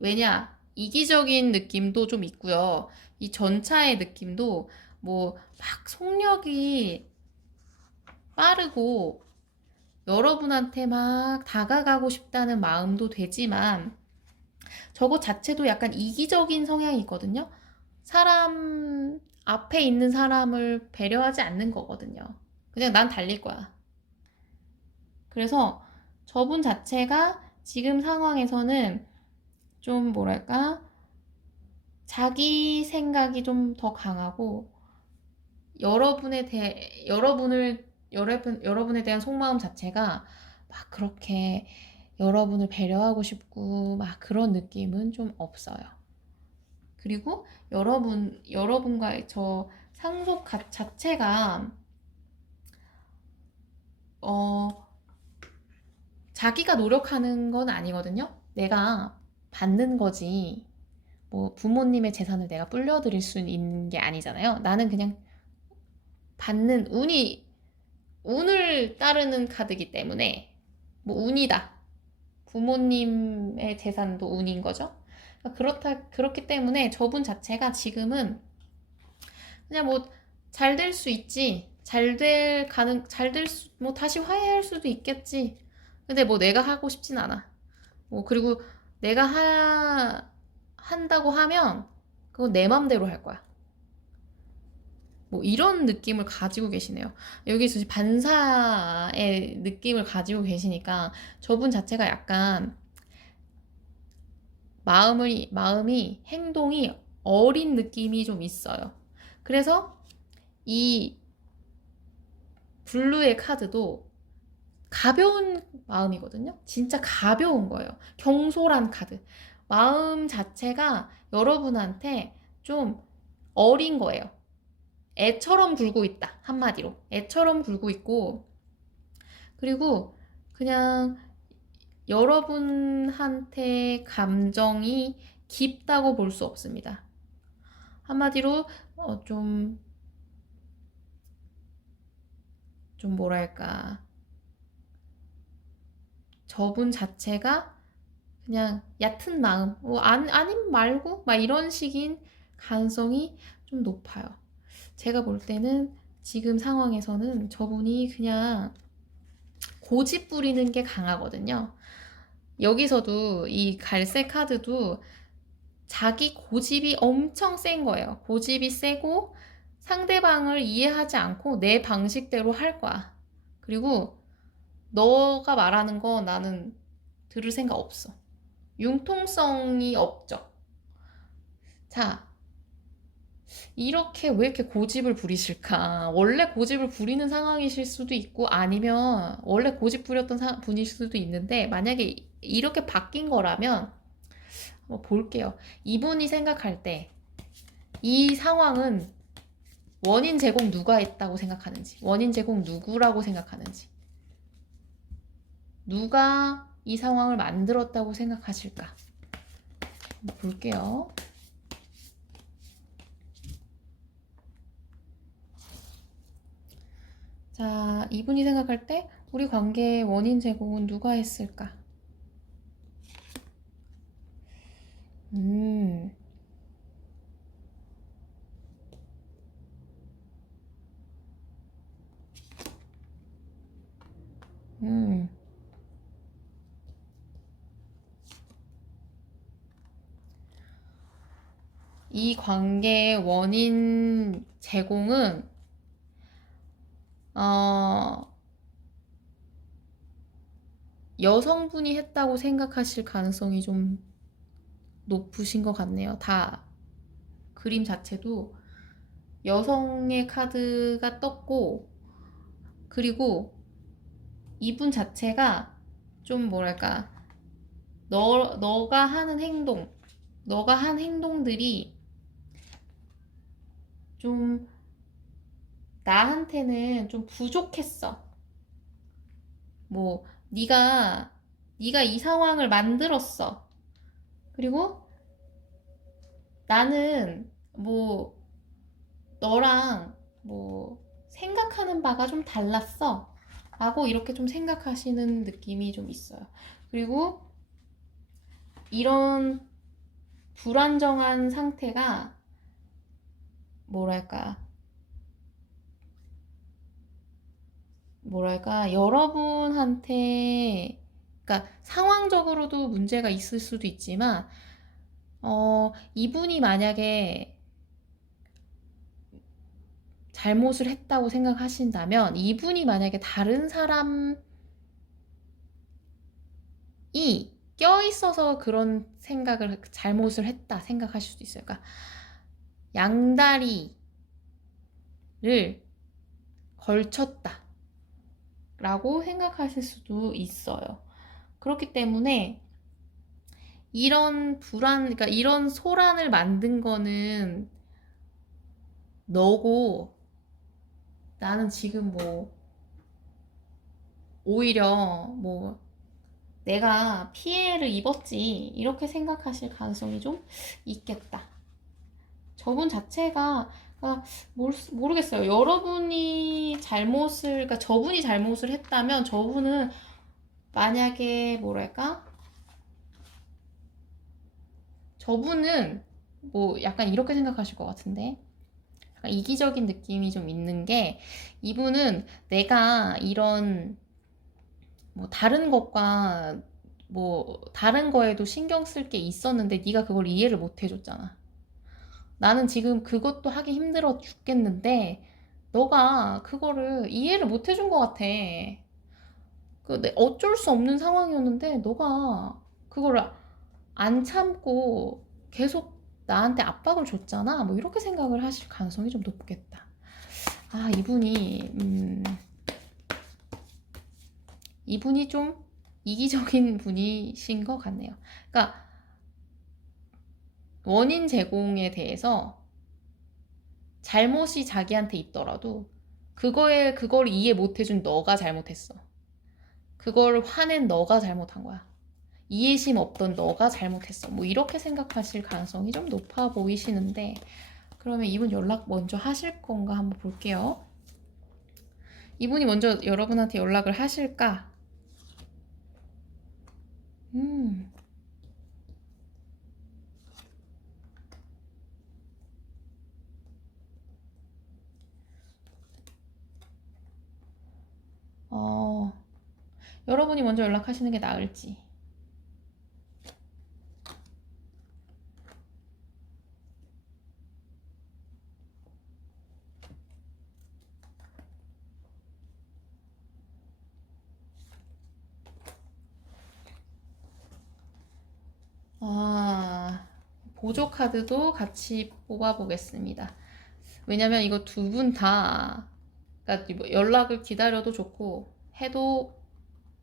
왜냐? 이기적인 느낌도 좀 있고요. 이 전차의 느낌도 뭐 막 속력이 빠르고 여러분한테 막 다가가고 싶다는 마음도 되지만 저것 자체도 약간 이기적인 성향이 있거든요. 사람 앞에 있는 사람을 배려하지 않는 거거든요. 그냥 난 달릴 거야. 그래서 저분 자체가 지금 상황에서는 좀 뭐랄까 자기 생각이 좀 더 강하고 여러분에 대한 속마음 자체가 막 그렇게 여러분을 배려하고 싶고 막 그런 느낌은 좀 없어요. 그리고 여러분과의 저 상속 자체가 자기가 노력하는 건 아니거든요. 내가 받는 거지. 뭐 부모님의 재산을 내가 불려드릴 수 있는 게 아니잖아요. 나는 그냥 받는 운을 따르는 카드이기 때문에 뭐 운이다. 부모님의 재산도 운인 거죠. 그렇기 때문에 저분 자체가 지금은 그냥 뭐 잘 될 수 있지. 뭐 다시 화해할 수도 있겠지. 근데 뭐 내가 하고 싶진 않아. 뭐 그리고 내가 한다고 하면 그건 내 맘대로 할 거야. 뭐 이런 느낌을 가지고 계시네요. 여기서 반사의 느낌을 가지고 계시니까 저분 자체가 약간 마음이 행동이 어린 느낌이 좀 있어요. 그래서 이 블루의 카드도 가벼운 마음이거든요. 진짜 가벼운 거예요. 경솔한 카드. 마음 자체가 여러분한테 좀 어린 거예요. 애처럼 굴고 있다. 한마디로. 애처럼 굴고 있고, 그리고 그냥 여러분한테 감정이 깊다고 볼 수 없습니다. 한마디로 좀 뭐랄까 저분 자체가 그냥 얕은 마음 아님 말고 막 이런 식인 가능성이 좀 높아요. 제가 볼 때는 지금 상황에서는 저분이 그냥 고집 부리는 게 강하거든요. 여기서도 이 갈색 카드도 자기 고집이 엄청 센 거예요. 고집이 세고 상대방을 이해하지 않고 내 방식대로 할 거야. 그리고 너가 말하는 거 나는 들을 생각 없어. 융통성이 없죠. 자, 이렇게 왜 이렇게 고집을 부리실까? 원래 고집을 부리는 상황이실 수도 있고 아니면 원래 고집 부렸던 분일 수도 있는데 만약에 이렇게 바뀐 거라면 한번 볼게요. 이분이 생각할 때 이 상황은 원인 제공 누가 했다고 생각하는지, 원인 제공 누구라고 생각하는지, 누가 이 상황을 만들었다고 생각하실까? 한번 볼게요. 자, 이분이 생각할 때 우리 관계의 원인 제공은 누가 했을까? 음, 음. 이 관계의 원인 제공은, 어, 여성분이 했다고 생각하실 가능성이 좀 높으신 것 같네요. 다 그림 자체도 여성의 카드가 떴고, 그리고 이분 자체가 좀 뭐랄까, 너가 하는 행동, 너가 한 행동들이 좀 나한테는 좀 부족했어. 뭐, 네가 이 상황을 만들었어. 그리고 나는 뭐, 너랑 뭐, 생각하는 바가 좀 달랐어. 라고 이렇게 좀 생각하시는 느낌이 좀 있어요. 그리고 이런 불안정한 상태가 뭐랄까, 여러분한테, 그러니까 상황적으로도 문제가 있을 수도 있지만, 이분이 만약에 잘못을 했다고 생각하신다면, 이분이 만약에 다른 사람이 껴있어서 그런 생각을, 잘못을 했다 생각하실 수도 있어요. 그러니까 양다리를 걸쳤다 라고 생각하실 수도 있어요. 그렇기 때문에 그러니까 이런 소란을 만든 거는 너고, 나는 지금 뭐, 오히려 뭐, 내가 피해를 입었지, 이렇게 생각하실 가능성이 좀 있겠다. 저분 자체가, 그러니까 모르겠어요. 그러니까 저분이 잘못을 했다면, 저분은 만약에 뭐랄까? 저분은 뭐 약간 이렇게 생각하실 것 같은데, 약간 이기적인 느낌이 좀 있는 게, 이분은 내가 이런 뭐 다른 것과 뭐 다른 거에도 신경 쓸 게 있었는데 네가 그걸 이해를 못 해줬잖아. 나는 지금 그것도 하기 힘들어 죽겠는데 너가 그거를 이해를 못 해준 것 같아. 어쩔 수 없는 상황이었는데 너가 그거를 안 참고 계속 나한테 압박을 줬잖아. 뭐 이렇게 생각을 하실 가능성이 좀 높겠다. 아, 이분이 좀 이기적인 분이신 것 같네요. 그러니까 원인 제공에 대해서 잘못이 자기한테 있더라도 그걸 이해 못 해준 너가 잘못했어. 그걸 화낸 너가 잘못한 거야. 이해심 없던 너가 잘못했어. 뭐 이렇게 생각하실 가능성이 좀 높아 보이시는데, 그러면 이분 연락 먼저 하실 건가 한번 볼게요. 이분이 먼저 여러분한테 연락을 하실까? 음, 어, 여러분이 먼저 연락하시는 게 나을지. 아, 보조 카드도 같이 뽑아보겠습니다. 왜냐면 이거 두 분 다, 그러니까 뭐 연락을 기다려도 좋고 해도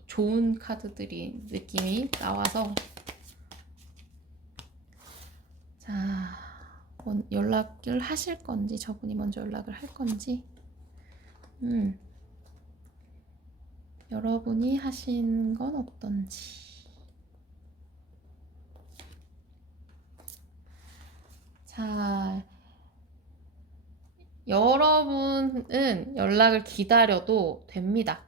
좋은 카드들이 느낌이 나와서, 자, 연락을 하실 건지 저분이 먼저 연락을 할 건지, 여러분이 하시는 건 어떤지. 자, 여러분은 연락을 기다려도 됩니다.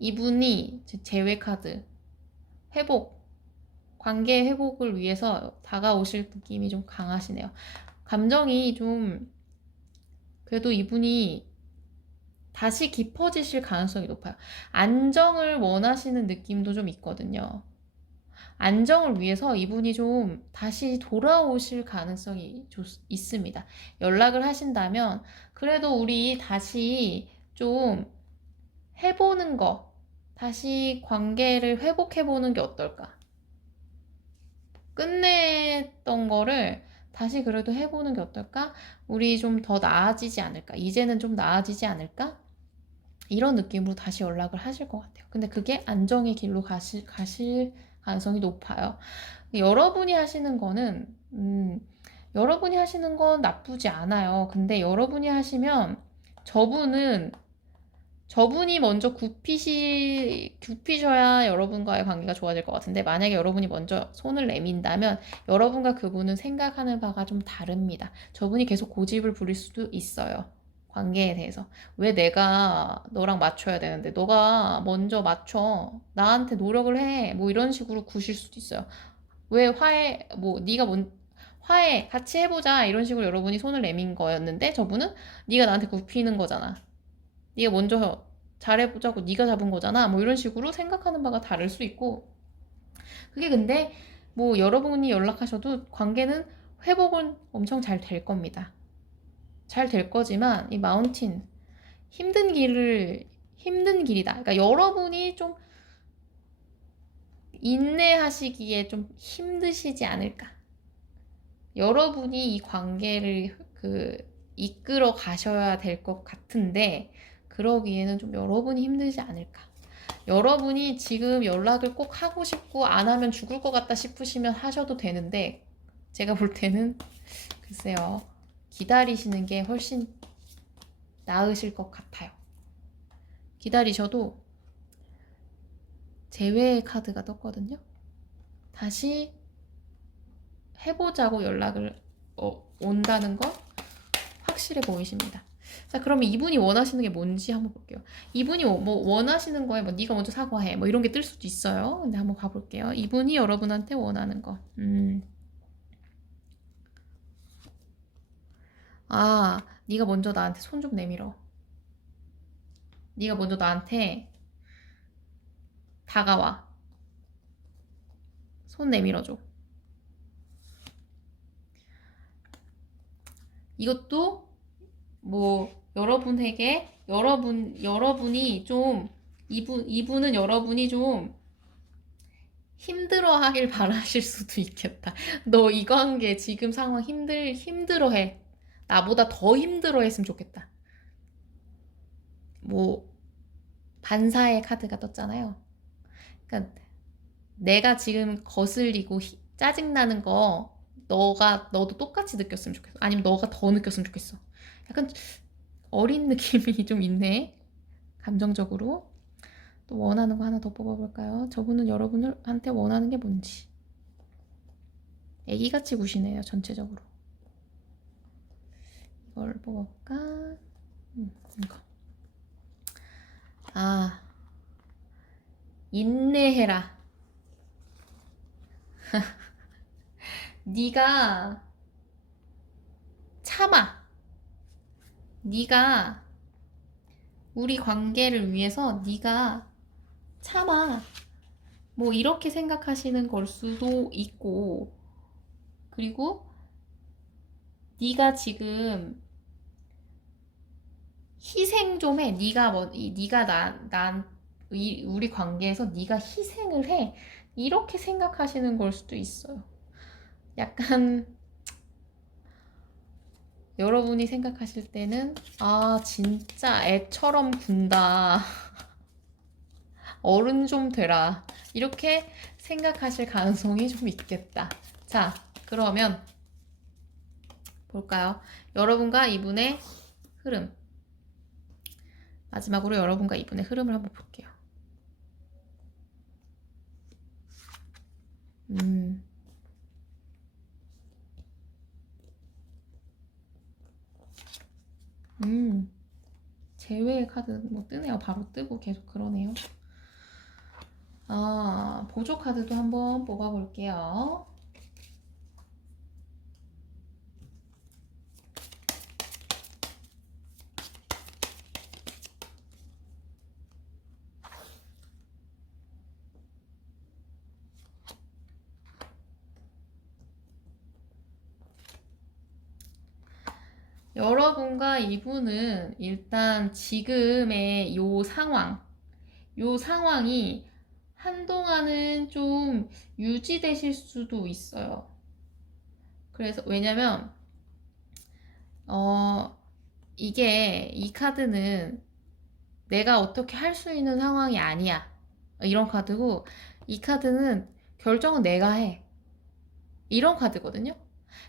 이분이 제외 카드, 회복, 관계 회복을 위해서 다가오실 느낌이 좀 강하시네요. 감정이 좀, 그래도 이분이 다시 깊어지실 가능성이 높아요. 안정을 원하시는 느낌도 좀 있거든요. 안정을 위해서 이분이 좀 다시 돌아오실 가능성이 있습니다. 연락을 하신다면 그래도 우리 다시 좀 해보는 거, 다시 관계를 회복해보는 게 어떨까? 끝냈던 거를 다시 그래도 해보는 게 어떨까? 우리 좀 더 나아지지 않을까? 이제는 좀 나아지지 않을까? 이런 느낌으로 다시 연락을 하실 것 같아요. 근데 그게 안정의 길로 가실 가능성이 높아요. 여러분이 하시는 거는, 여러분이 하시는 건 나쁘지 않아요. 근데 여러분이 하시면 저분이 먼저 굽히셔야 여러분과의 관계가 좋아질 것 같은데, 만약에 여러분이 먼저 손을 내민다면 여러분과 그분은 생각하는 바가 좀 다릅니다. 저분이 계속 고집을 부릴 수도 있어요. 관계에 대해서. 왜 내가 너랑 맞춰야 되는데 너가 먼저 맞춰. 나한테 노력을 해. 뭐 이런 식으로 구실 수도 있어요. 왜 화해 같이 해보자 이런 식으로 여러분이 손을 내민 거였는데 저분은 네가 나한테 굽히는 거잖아. 네가 먼저 잘해보자고 네가 잡은 거잖아. 뭐 이런 식으로 생각하는 바가 다를 수 있고 그게 근데 뭐 여러분이 연락하셔도 관계는 회복은 엄청 잘 될 겁니다. 잘 될 거지만 이 마운틴 힘든 길이다. 그러니까 여러분이 좀 인내하시기에 좀 힘드시지 않을까. 여러분이 이 관계를 이끌어 가셔야 될 것 같은데 그러기에는 좀 여러분이 힘들지 않을까. 여러분이 지금 연락을 꼭 하고 싶고 안 하면 죽을 것 같다 싶으시면 하셔도 되는데 제가 볼 때는 글쎄요. 기다리시는 게 훨씬 나으실 것 같아요. 기다리셔도 재회의 카드가 떴거든요. 다시 해보자고 연락을 온다는 건 확실해 보이십니다. 자, 그러면 이분이 원하시는 게 뭔지 한번 볼게요. 이분이 뭐 원하시는 거에 뭐 네가 먼저 사과해 뭐 이런 게 뜰 수도 있어요. 근데 한번 가볼게요. 이분이 여러분한테 원하는 거. 네가 먼저 나한테 손 좀 내밀어. 네가 먼저 나한테 다가와. 손 내밀어줘. 이것도 뭐 여러분이 좀 이분은 여러분이 좀 힘들어 하길 바라실 수도 있겠다. 너 이 관계 지금 상황 힘들어해. 나보다 더 힘들어 했으면 좋겠다. 뭐 반사의 카드가 떴잖아요. 그러니까 내가 지금 거슬리고 짜증나는 거 너도 똑같이 느꼈으면 좋겠어. 아니면 너가 더 느꼈으면 좋겠어. 약간 어린 느낌이 좀 있네. 감정적으로. 또 원하는 거 하나 더 뽑아볼까요? 저분은 여러분한테 원하는 게 뭔지. 애기같이 구시네요, 전체적으로. 이걸 뽑아볼까? 이거. 인내해라. 네가 참아. 네가 우리 관계를 위해서 네가 참아. 뭐 이렇게 생각하시는 걸 수도 있고 그리고 네가 지금 희생 좀 해. 네가 우리 관계에서 네가 희생을 해. 이렇게 생각하시는 걸 수도 있어요. 약간 여러분이 생각하실 때는 진짜 애처럼 군다. 어른 좀 되라. 이렇게 생각하실 가능성이 좀 있겠다. 자, 그러면 볼까요? 여러분과 이분의 흐름. 마지막으로 여러분과 이분의 흐름을 한번 볼게요. 제외의 카드 뭐 뜨네요. 바로 뜨고 계속 그러네요. 보조 카드도 한번 뽑아볼게요. 여러분과 이분은 일단 지금의 요 상황이 한동안은 좀 유지되실 수도 있어요. 그래서 왜냐면 이게 이 카드는 내가 어떻게 할 수 있는 상황이 아니야. 이런 카드고 이 카드는 결정은 내가 해. 이런 카드거든요.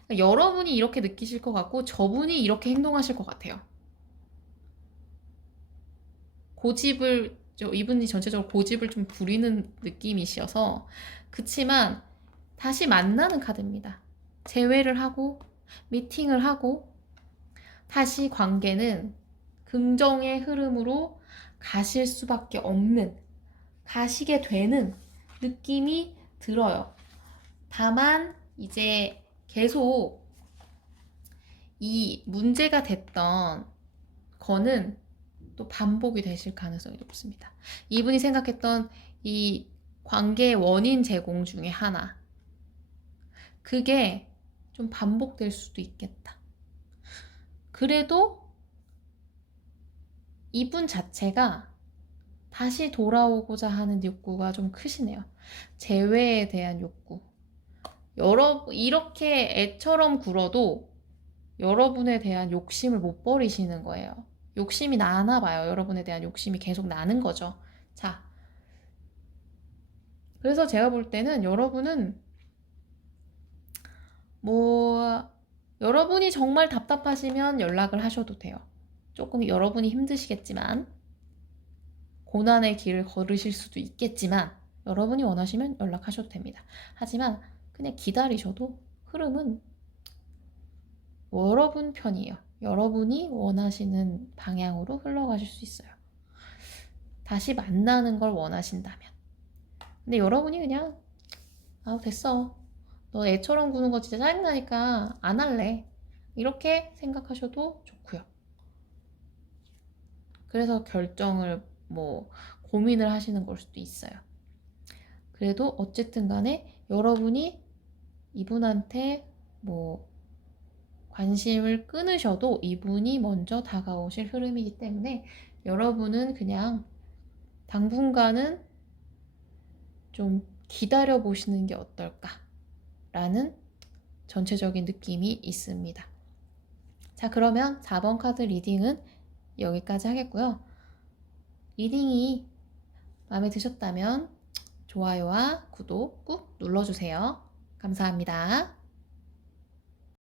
그러니까 여러분이 이렇게 느끼실 것 같고 저분이 이렇게 행동하실 것 같아요. 이분이 전체적으로 고집을 좀 부리는 느낌이셔서 그치만 다시 만나는 카드입니다. 재회를 하고 미팅을 하고 다시 관계는 긍정의 흐름으로 가실 수밖에 없는, 가시게 되는 느낌이 들어요. 다만 이제 계속 이 문제가 됐던 거는 또 반복이 되실 가능성이 높습니다. 이분이 생각했던 이 관계의 원인 제공 중에 하나, 그게 좀 반복될 수도 있겠다. 그래도 이분 자체가 다시 돌아오고자 하는 욕구가 좀 크시네요. 재회에 대한 욕구. 이렇게 애처럼 굴어도 여러분에 대한 욕심을 못 버리시는 거예요. 욕심이 나나 봐요. 여러분에 대한 욕심이 계속 나는 거죠. 자, 그래서 제가 볼 때는 여러분은 여러분이 정말 답답하시면 연락을 하셔도 돼요. 조금 여러분이 힘드시겠지만 고난의 길을 걸으실 수도 있겠지만 여러분이 원하시면 연락하셔도 됩니다. 하지만 그냥 기다리셔도 흐름은 여러분 편이에요. 여러분이 원하시는 방향으로 흘러가실 수 있어요. 다시 만나는 걸 원하신다면. 근데 여러분이 그냥 됐어. 너 애처럼 구는 거 진짜 짜증나니까 안 할래. 이렇게 생각하셔도 좋고요. 그래서 결정을 고민을 하시는 걸 수도 있어요. 그래도 어쨌든 간에 여러분이 이분한테 관심을 끊으셔도 이분이 먼저 다가오실 흐름이기 때문에 여러분은 그냥 당분간은 좀 기다려 보시는 게 어떨까라는 전체적인 느낌이 있습니다. 자, 그러면 4번 카드 리딩은 여기까지 하겠고요. 리딩이 마음에 드셨다면 좋아요와 구독 꾹 눌러주세요. 감사합니다.